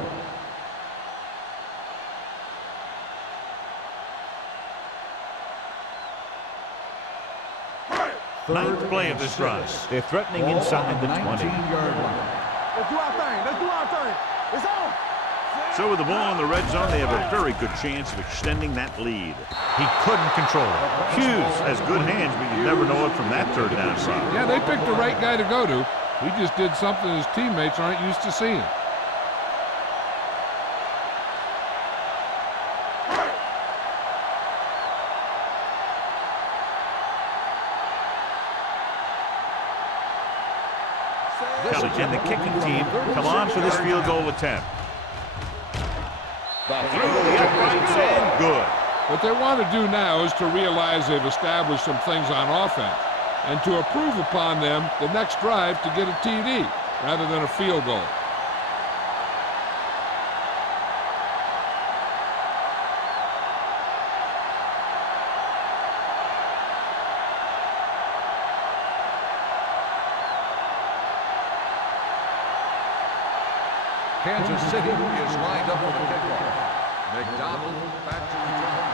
Ninth play of this drive. They're threatening inside the 20. 19-yard line. Let's do our thing. Let's do our thing. It's on. So with the ball in the red zone, they have a very good chance of extending that lead. He couldn't control it. Hughes has good hands, but you never know it from that third down drive. Yeah, they picked the right guy to go to. He just did something his teammates aren't used to seeing. Kelly and the kicking team come on for this field goal attempt. Through the uprights and good. What they want to do now is to realize they've established some things on offense and to improve upon them the next drive to get a TD rather than a field goal. Kansas City is lined up for the kickoff. McDonald back to return.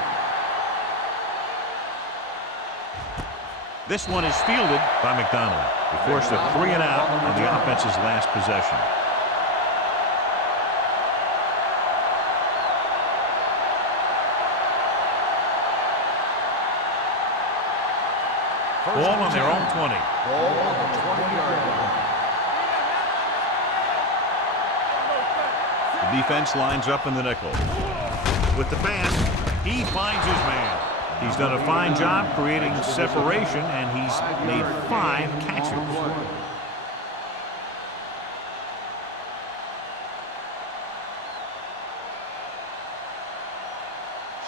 This one is fielded by McDonald. He forced a 3 and out on the offense's last possession. Ball on their own 20. Ball on the 20-yard line. The defense lines up in the nickel. With the pass, he finds his man. He's done a fine job creating separation, and he's made 5 catches.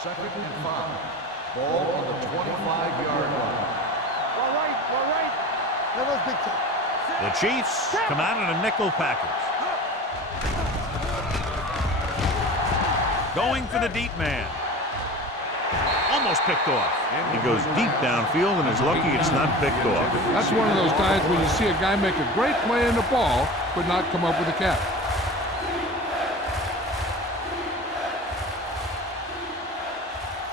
2nd and 5. Ball on the 25-yard line. All right. Now let's big time. The Chiefs come out in a nickel package. Going for the deep man. Almost picked off. He goes deep downfield and is lucky it's not picked off. That's one of those times when you see a guy make a great play in the ball, but not come up with a catch.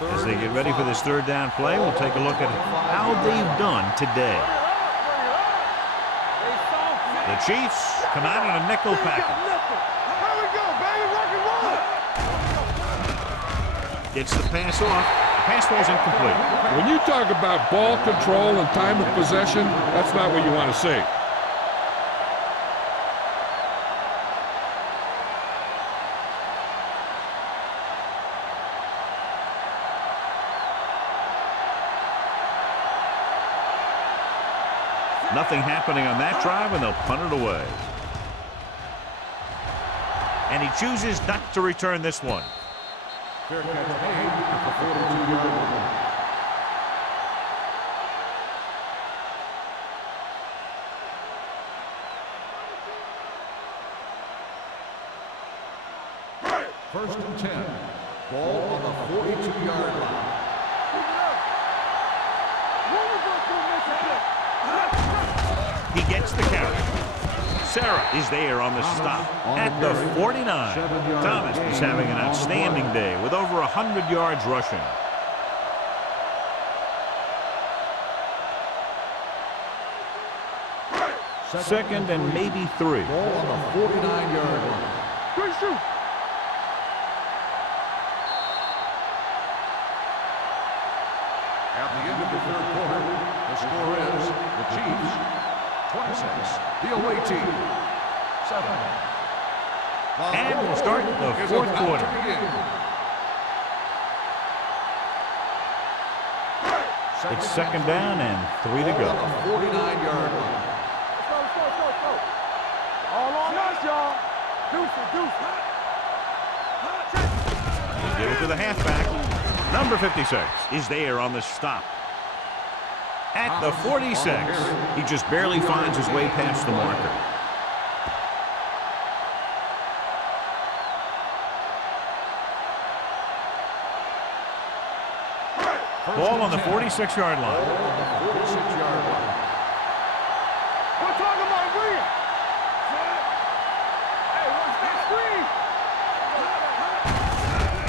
As they get ready for this third down play, we'll take a look at how they've done today. The Chiefs come out in a nickel package. Here we go, baby. Rock and roll. Gets the pass off. The pass falls incomplete. When you talk about ball control and time of possession, that's not what you want to see. Nothing happening on that drive, and they'll punt it away. And he chooses not to return this one. Fair catch made at the 42-yard line. First and 10. Ball on the 42-yard line. He gets the carry. Sarah is there on the stop at the 49. Thomas is having an outstanding day with over 100 yards rushing. Second and maybe 3. Ball on the 49-yard line. Good shoot. At the end of the third quarter, the score is the Chiefs 26, the away team 7. And we'll start the fourth quarter. It's second down and 3 to go. On the 49-yard line. Let's go. All on us, y'all. Deuce. They give it to the halfback. Number 56 is there on the stop. At the 46, he just barely finds his way past the marker. Ball on the 46-yard line. Ball on the 46-yard line. We're talking about William. Hey, what's that screen?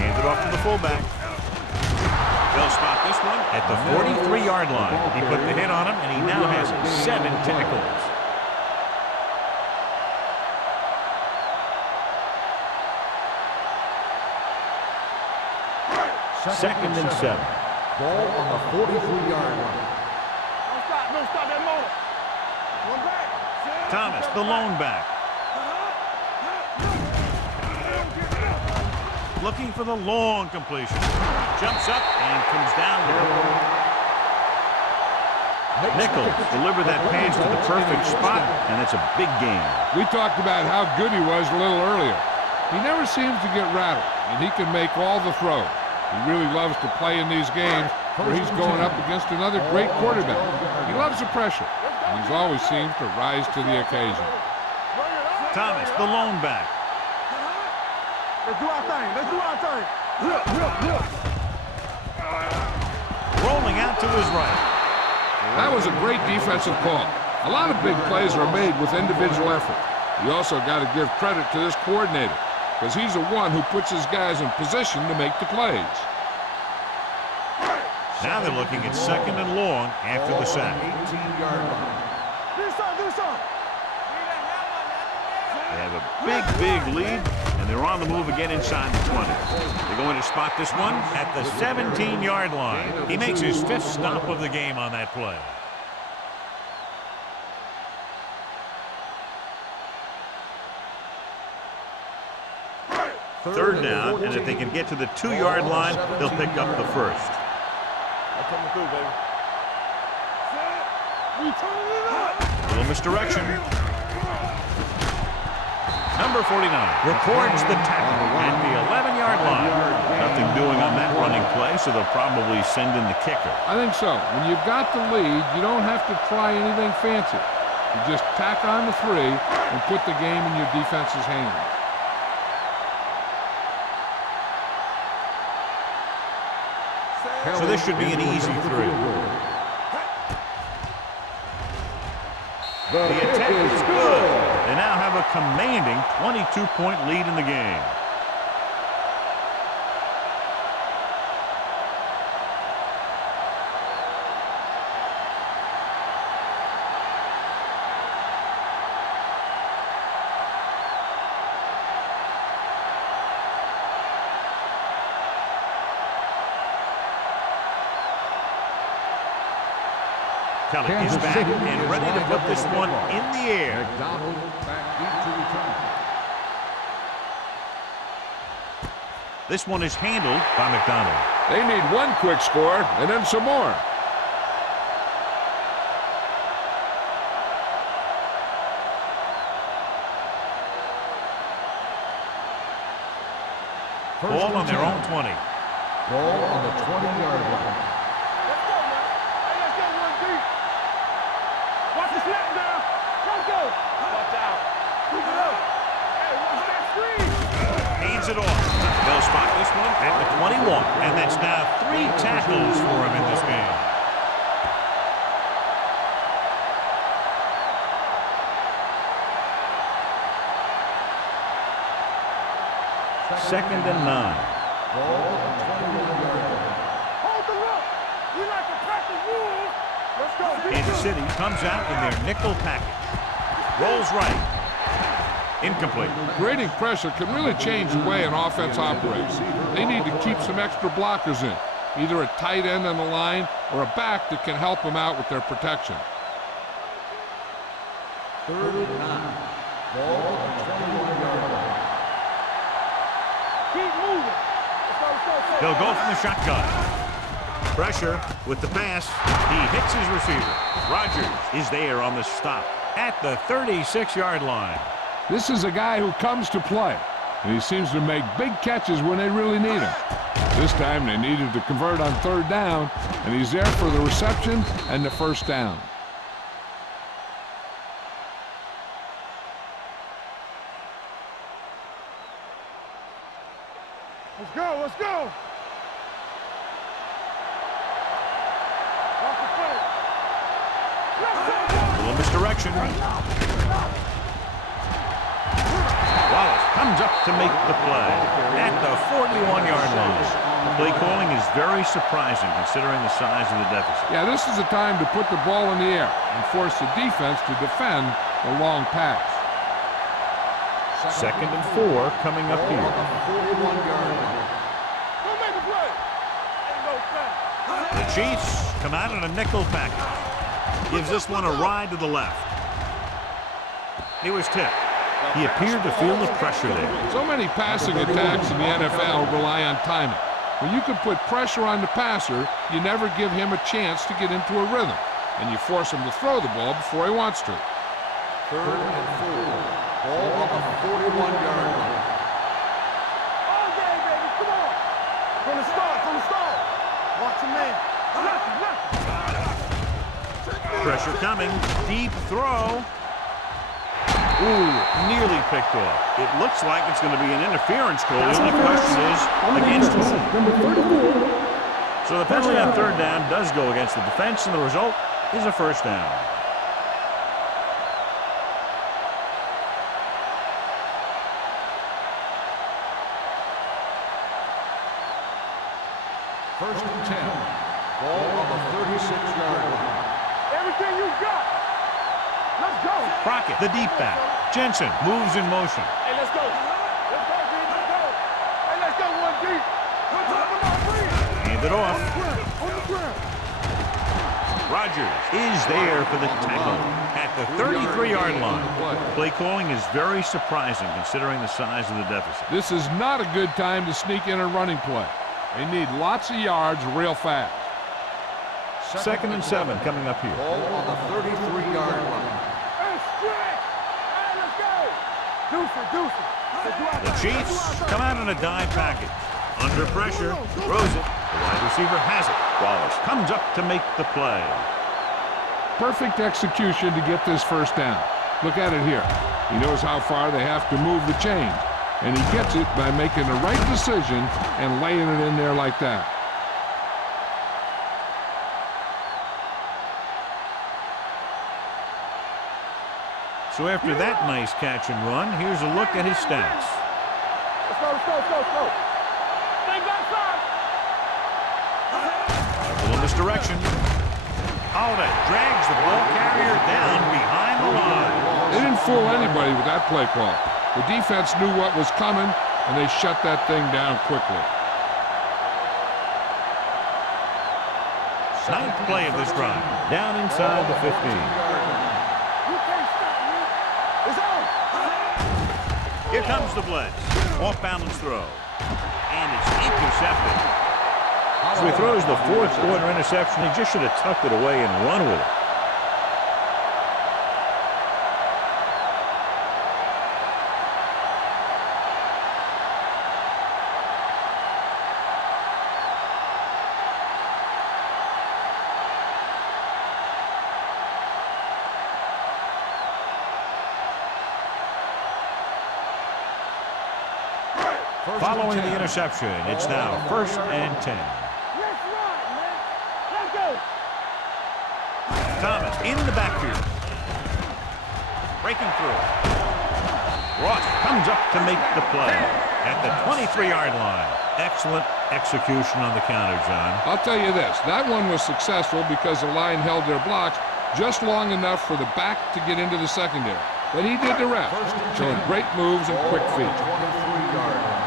Hands it off to the fullback. They'll spot this one at the 43-yard line. He put the hit on him, and he now has 7 tackles. Second and 7. Ball on the 43-yard line. Don't stop that motor. One back. Thomas, the lone back. Looking for the long completion. Jumps up and comes down with it. Nichols delivered that pass to the perfect spot, and it's a big game. We talked about how good he was a little earlier. He never seems to get rattled, and he can make all the throws. He really loves to play in these games where he's going up against another great quarterback. He loves the pressure, and he's always seems to rise to the occasion. Thomas, the lone back. Let's do our thing. Rolling out to his right. That was a great defensive call. A lot of big plays are made with individual effort. You also got to give credit to this coordinator, because he's the one who puts his guys in position to make the plays. Now they're looking at second and long after the sack. 18-yard line. Do something. They have a big lead, and they're on the move again inside the 20. They're going to spot this one at the 17-yard line. He makes his 5th stop of the game on that play. Third down, and if they can get to the 2-yard line, they'll pick up the first. Coming through, baby. Little misdirection. Number 49 records the tackle at the 11-yard line. Nothing doing on that running game, so they'll probably send in the kicker. I think so. When you've got the lead, you don't have to try anything fancy. You just tack on the 3 and put the game in your defense's hands. So this should be an easy 3. The attempt is good. They now have a commanding 22-point lead in the game. Kelly is back and ready to put this one in the air. McDonald back deep to return. This one is handled by McDonald. They need one quick score and then some more. Ball on their own 20. Ball on the 20-yard line. Let's go, man. Hey, let's go one deep. Watch the snap now. Let's go. Watch out. Keep it up. Hey, watch that screen. Hands it off. They'll spot this one at the 21. And that's now 3 tackles for him in this game. Second and 9. Ball on the 21-yard line. Hold the look. We like to practice rules. Let's go. Kansas City comes out in their nickel package. Rolls right. Incomplete. Grading pressure can really change the way an offense operates. They need to keep some extra blockers in, either a tight end on the line or a back that can help them out with their protection. 3rd and 9. Ball on the 21-yard line. Keep moving. Let's go. They'll go from the shotgun. Pressure with the pass. He hits his receiver. Rogers is there on the stop at the 36-yard line. This is a guy who comes to play, and he seems to make big catches when they really need him. This time they needed to convert on 3rd down, and he's there for the reception and the 1st down. Let's go. Let's go. Watch the play. Let's go. A little misdirection. Wallace comes up to make the play at the 41-yard line. The play calling is very surprising considering the size of the deficit. Yeah, this is the time to put the ball in the air and force the defense to defend the long pass. 2nd and 4 coming up Ball here. on the 41-yard line. Go make the play. Ain't no thing. The Chiefs come out in a nickel package. Gives this one a ride to the left. He was tipped. He appeared to feel the pressure there. So many passing attacks in the NFL rely on timing. When you can put pressure on the passer, you never give him a chance to get into a rhythm, and you force him to throw the ball before he wants to. 3rd and 4. Ball on the 41-yard line. All day, baby. Come on. From the start. Watch your man. Pressure coming. Deep throw. Ooh, nearly picked off. It looks like it's going to be an interference call. The only question is against who? Number 34. So the penalty on 3rd down does go against the defense, and the result is a 1st down. First and 10. Ball on the 36-yard line. Everything you got. Let's go. Crockett, the deep back. Jensen moves in motion. Hey, let's go. Let's go, G. Let's go. Hey, let's go one deep. Come on, breathe. Hand it off. On the ground. Rogers is there for the tackle at the 33-yard line. Play calling is very surprising considering the size of the deficit. This is not a good time to sneak in a running play. They need lots of yards real fast. 2nd and 7 coming up here. Ball on the 33-yard line. Hey, stretch. Hey, let's go. Deuce it. The Chiefs come out in a dive package. Under pressure, throws it. The wide receiver has it. Wallace comes up to make the play. Perfect execution to get this first down. Look at it here. He knows how far they have to move the chains, and he gets it by making the right decision and laying it in there like that. So after that nice catch and run, here's a look at his stats. Let's go, let's go, let's go, let's go. Stay backside. In this direction. Holiday drags the ball carrier down behind the line. They didn't fool anybody with that play call. The defense knew what was coming, and they shut that thing down quickly. Ninth play of this drive. Down inside the 15. You can't stop me. It's on. Here comes the blitz. Off balance throw. And it's intercepted. So he throws the fourth quarter interception. He just should have tucked it away and run with it. Following the interception, it's now 1st and 10. Let's run, man. Let's go. Thomas in the backfield. Breaking through. Ross comes up to make the play at the 23-yard line. Excellent execution on the counter, John. I'll tell you this, that one was successful because the line held their blocks just long enough for the back to get into the secondary. But he did the rest, showing great moves and quick feet. 23-yard line.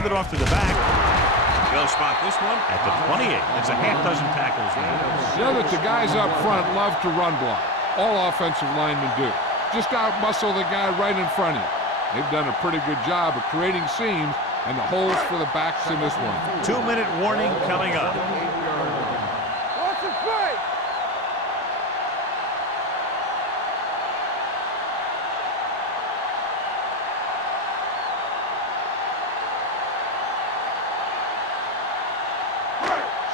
It off to the back. They'll spot this one at the 28. It's a half dozen tackles now. You know that the guys up front love to run block. All offensive linemen do. Just out-muscle the guy right in front of you. They've done a pretty good job of creating seams and the holes for the backs in this one. 2-minute warning coming up. Watch it play.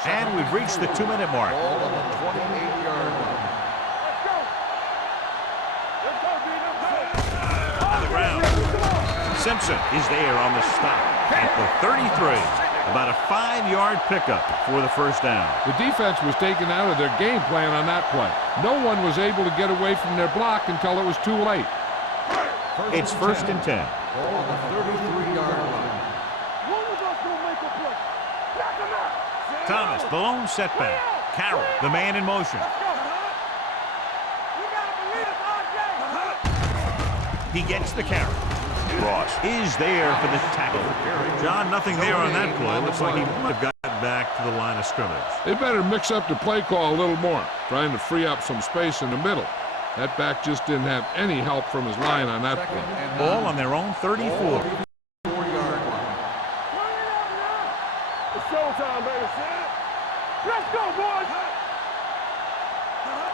And we've reached the 2-minute mark. Ball on the 28-yard line. Let's go. Let's go, Dino. On the ground. Simpson is there on the stop at the 33. About a 5-yard pickup for the first down. The defense was taken out of their game plan on that play. No one was able to get away from their block until it was too late. It's 1st and 10. Ball on the 33-yard line. One of us will make a play. Knock him out. Thomas, the lone setback. Carroll, the man in motion. Let's go. You gotta believe us, RJ. He gets the carry. Ross is there for the tackle. John, nothing there on that play. Looks like he would have gotten back to the line of scrimmage. They better mix up the play call a little more, trying to free up some space in the middle. That back just didn't have any help from his line on that play. Ball on their own 34. 4-yard line. It's showtime, baby. Let's go, boys.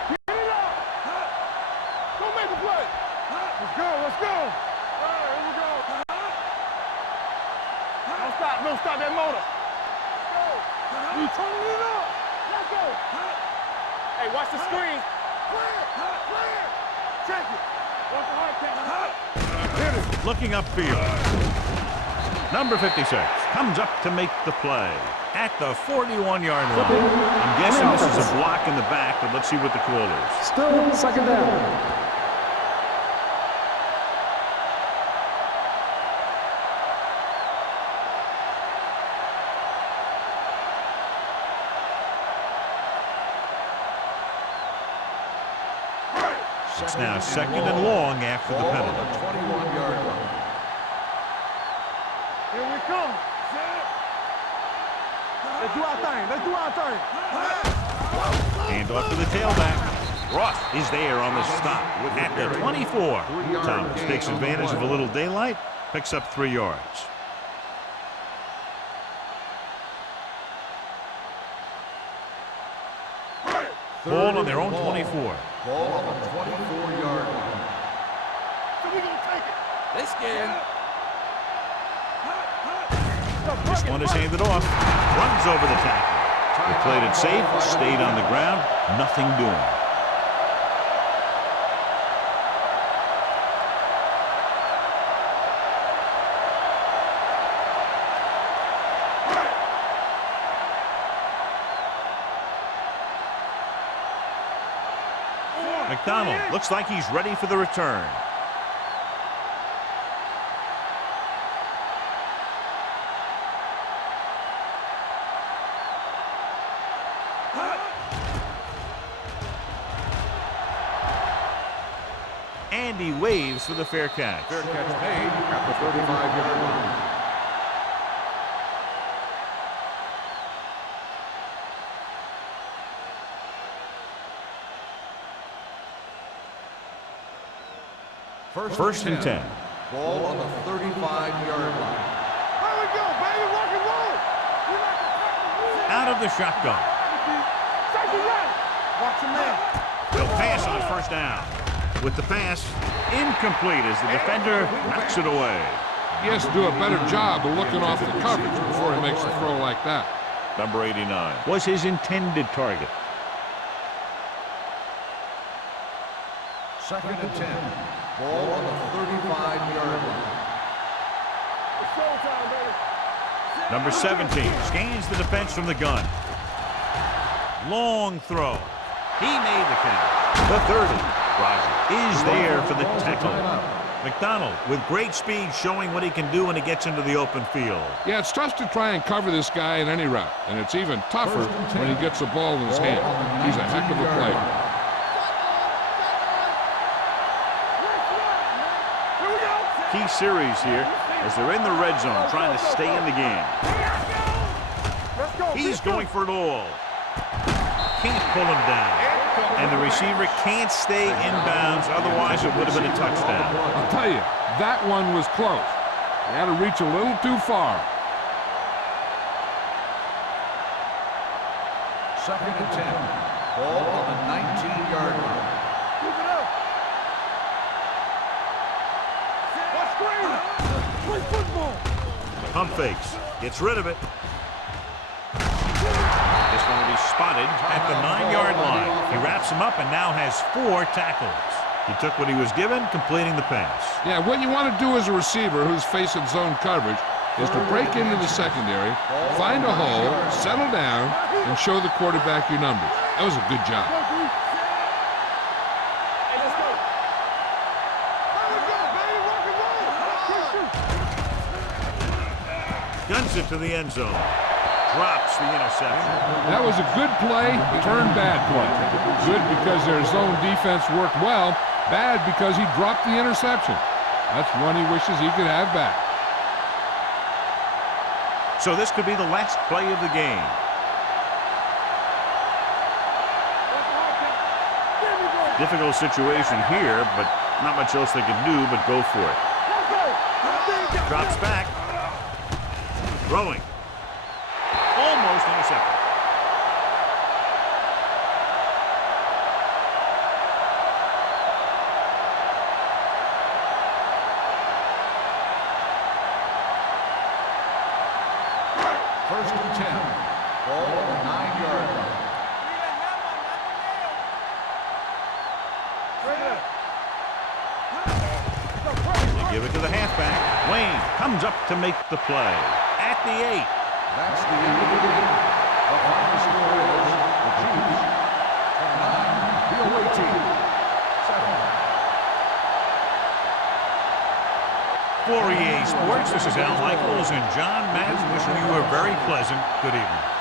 Get it up. Go make the play. Let's go, let's go. All right, here we go. Don't stop that motor. Let's go. We turning it up. Let's go. Hey, watch the screen. Clear. Check it. Watch the hard catch. Hit it. Looking upfield. Number 56 comes up to make the play at the 41-yard line. I'm guessing this is a block in the back, but let's see what the call is. Still second down. It's now 2nd and long after the Ball on penalty. the 21-yard line. Here we come. Let's do our thing. Let's do our thing. Hand off to the tailback. Ross is there on the stop at the 24. Thomas takes advantage of a little daylight, picks up 3 yards. Ball on their own 24. Ball on the 24-yard line. So we gonna take it. They scared. This one is handed off. Runs over the tackle. They played it safe, stayed on the ground, nothing doing. McDonald looks like he's ready for the return. And he waves for the fair catch. Fair catch made at the 35-yard line. First and 10. Ball on the 35-yard line. There we go, baby. Rock and roll. Out of the shotgun. Safety right. Watch your man. They'll pass on first down. With the pass, incomplete as the defender knocks it away. He has to do a better job of looking off the coverage before he makes a throw like that. Number 89 was his intended target. Second and 10. Ball on the 35-yard line. It's showtime, baby. Number 17 scans the defense from the gun. Long throw. He made the catch. The 30. Roger is there for the tackle. McDonald with great speed showing what he can do when he gets into the open field. Yeah, it's tough to try and cover this guy in any route, and it's even tougher when he gets the ball in his hand. He's a heck of a player. Key series here as they're in the red zone trying to stay in the game. He's going for it all. Can't pull him down. And the receiver can't stay in bounds, otherwise it would have been a touchdown. I'll tell you, that one was close. He had to reach a little too far. Second and 10. Ball on the 19-yard line. Keep it up. What's screen? Play football. Pump fakes. Gets rid of it. This one will be spotted at the 9-yard line. He wraps him up and now has 4 tackles. He took what he was given, completing the pass. Yeah, what you want to do as a receiver who's facing zone coverage is to break into the secondary, find a hole, settle down, and show the quarterback your numbers. That was a good job. Hey, let's go. There we go, baby. Rock and roll. Guns it to the end zone. Drops the interception. That was a good play, turned bad play. Good because their zone defense worked well, bad because he dropped the interception. That's one he wishes he could have back. So this could be the last play of the game. Difficult situation here, but not much else they can do but go for it. Drops back. Throwing. Almost intercepted. First and 10. Ball on the 9-yard line. They give it to the halfback. Wayne comes up to make the play. At the 8. That's the end of the game. The final score is the Chiefs 9, the away team 7. For EA Sports, this is Al Michaels and John Madden wishing you a very pleasant good evening.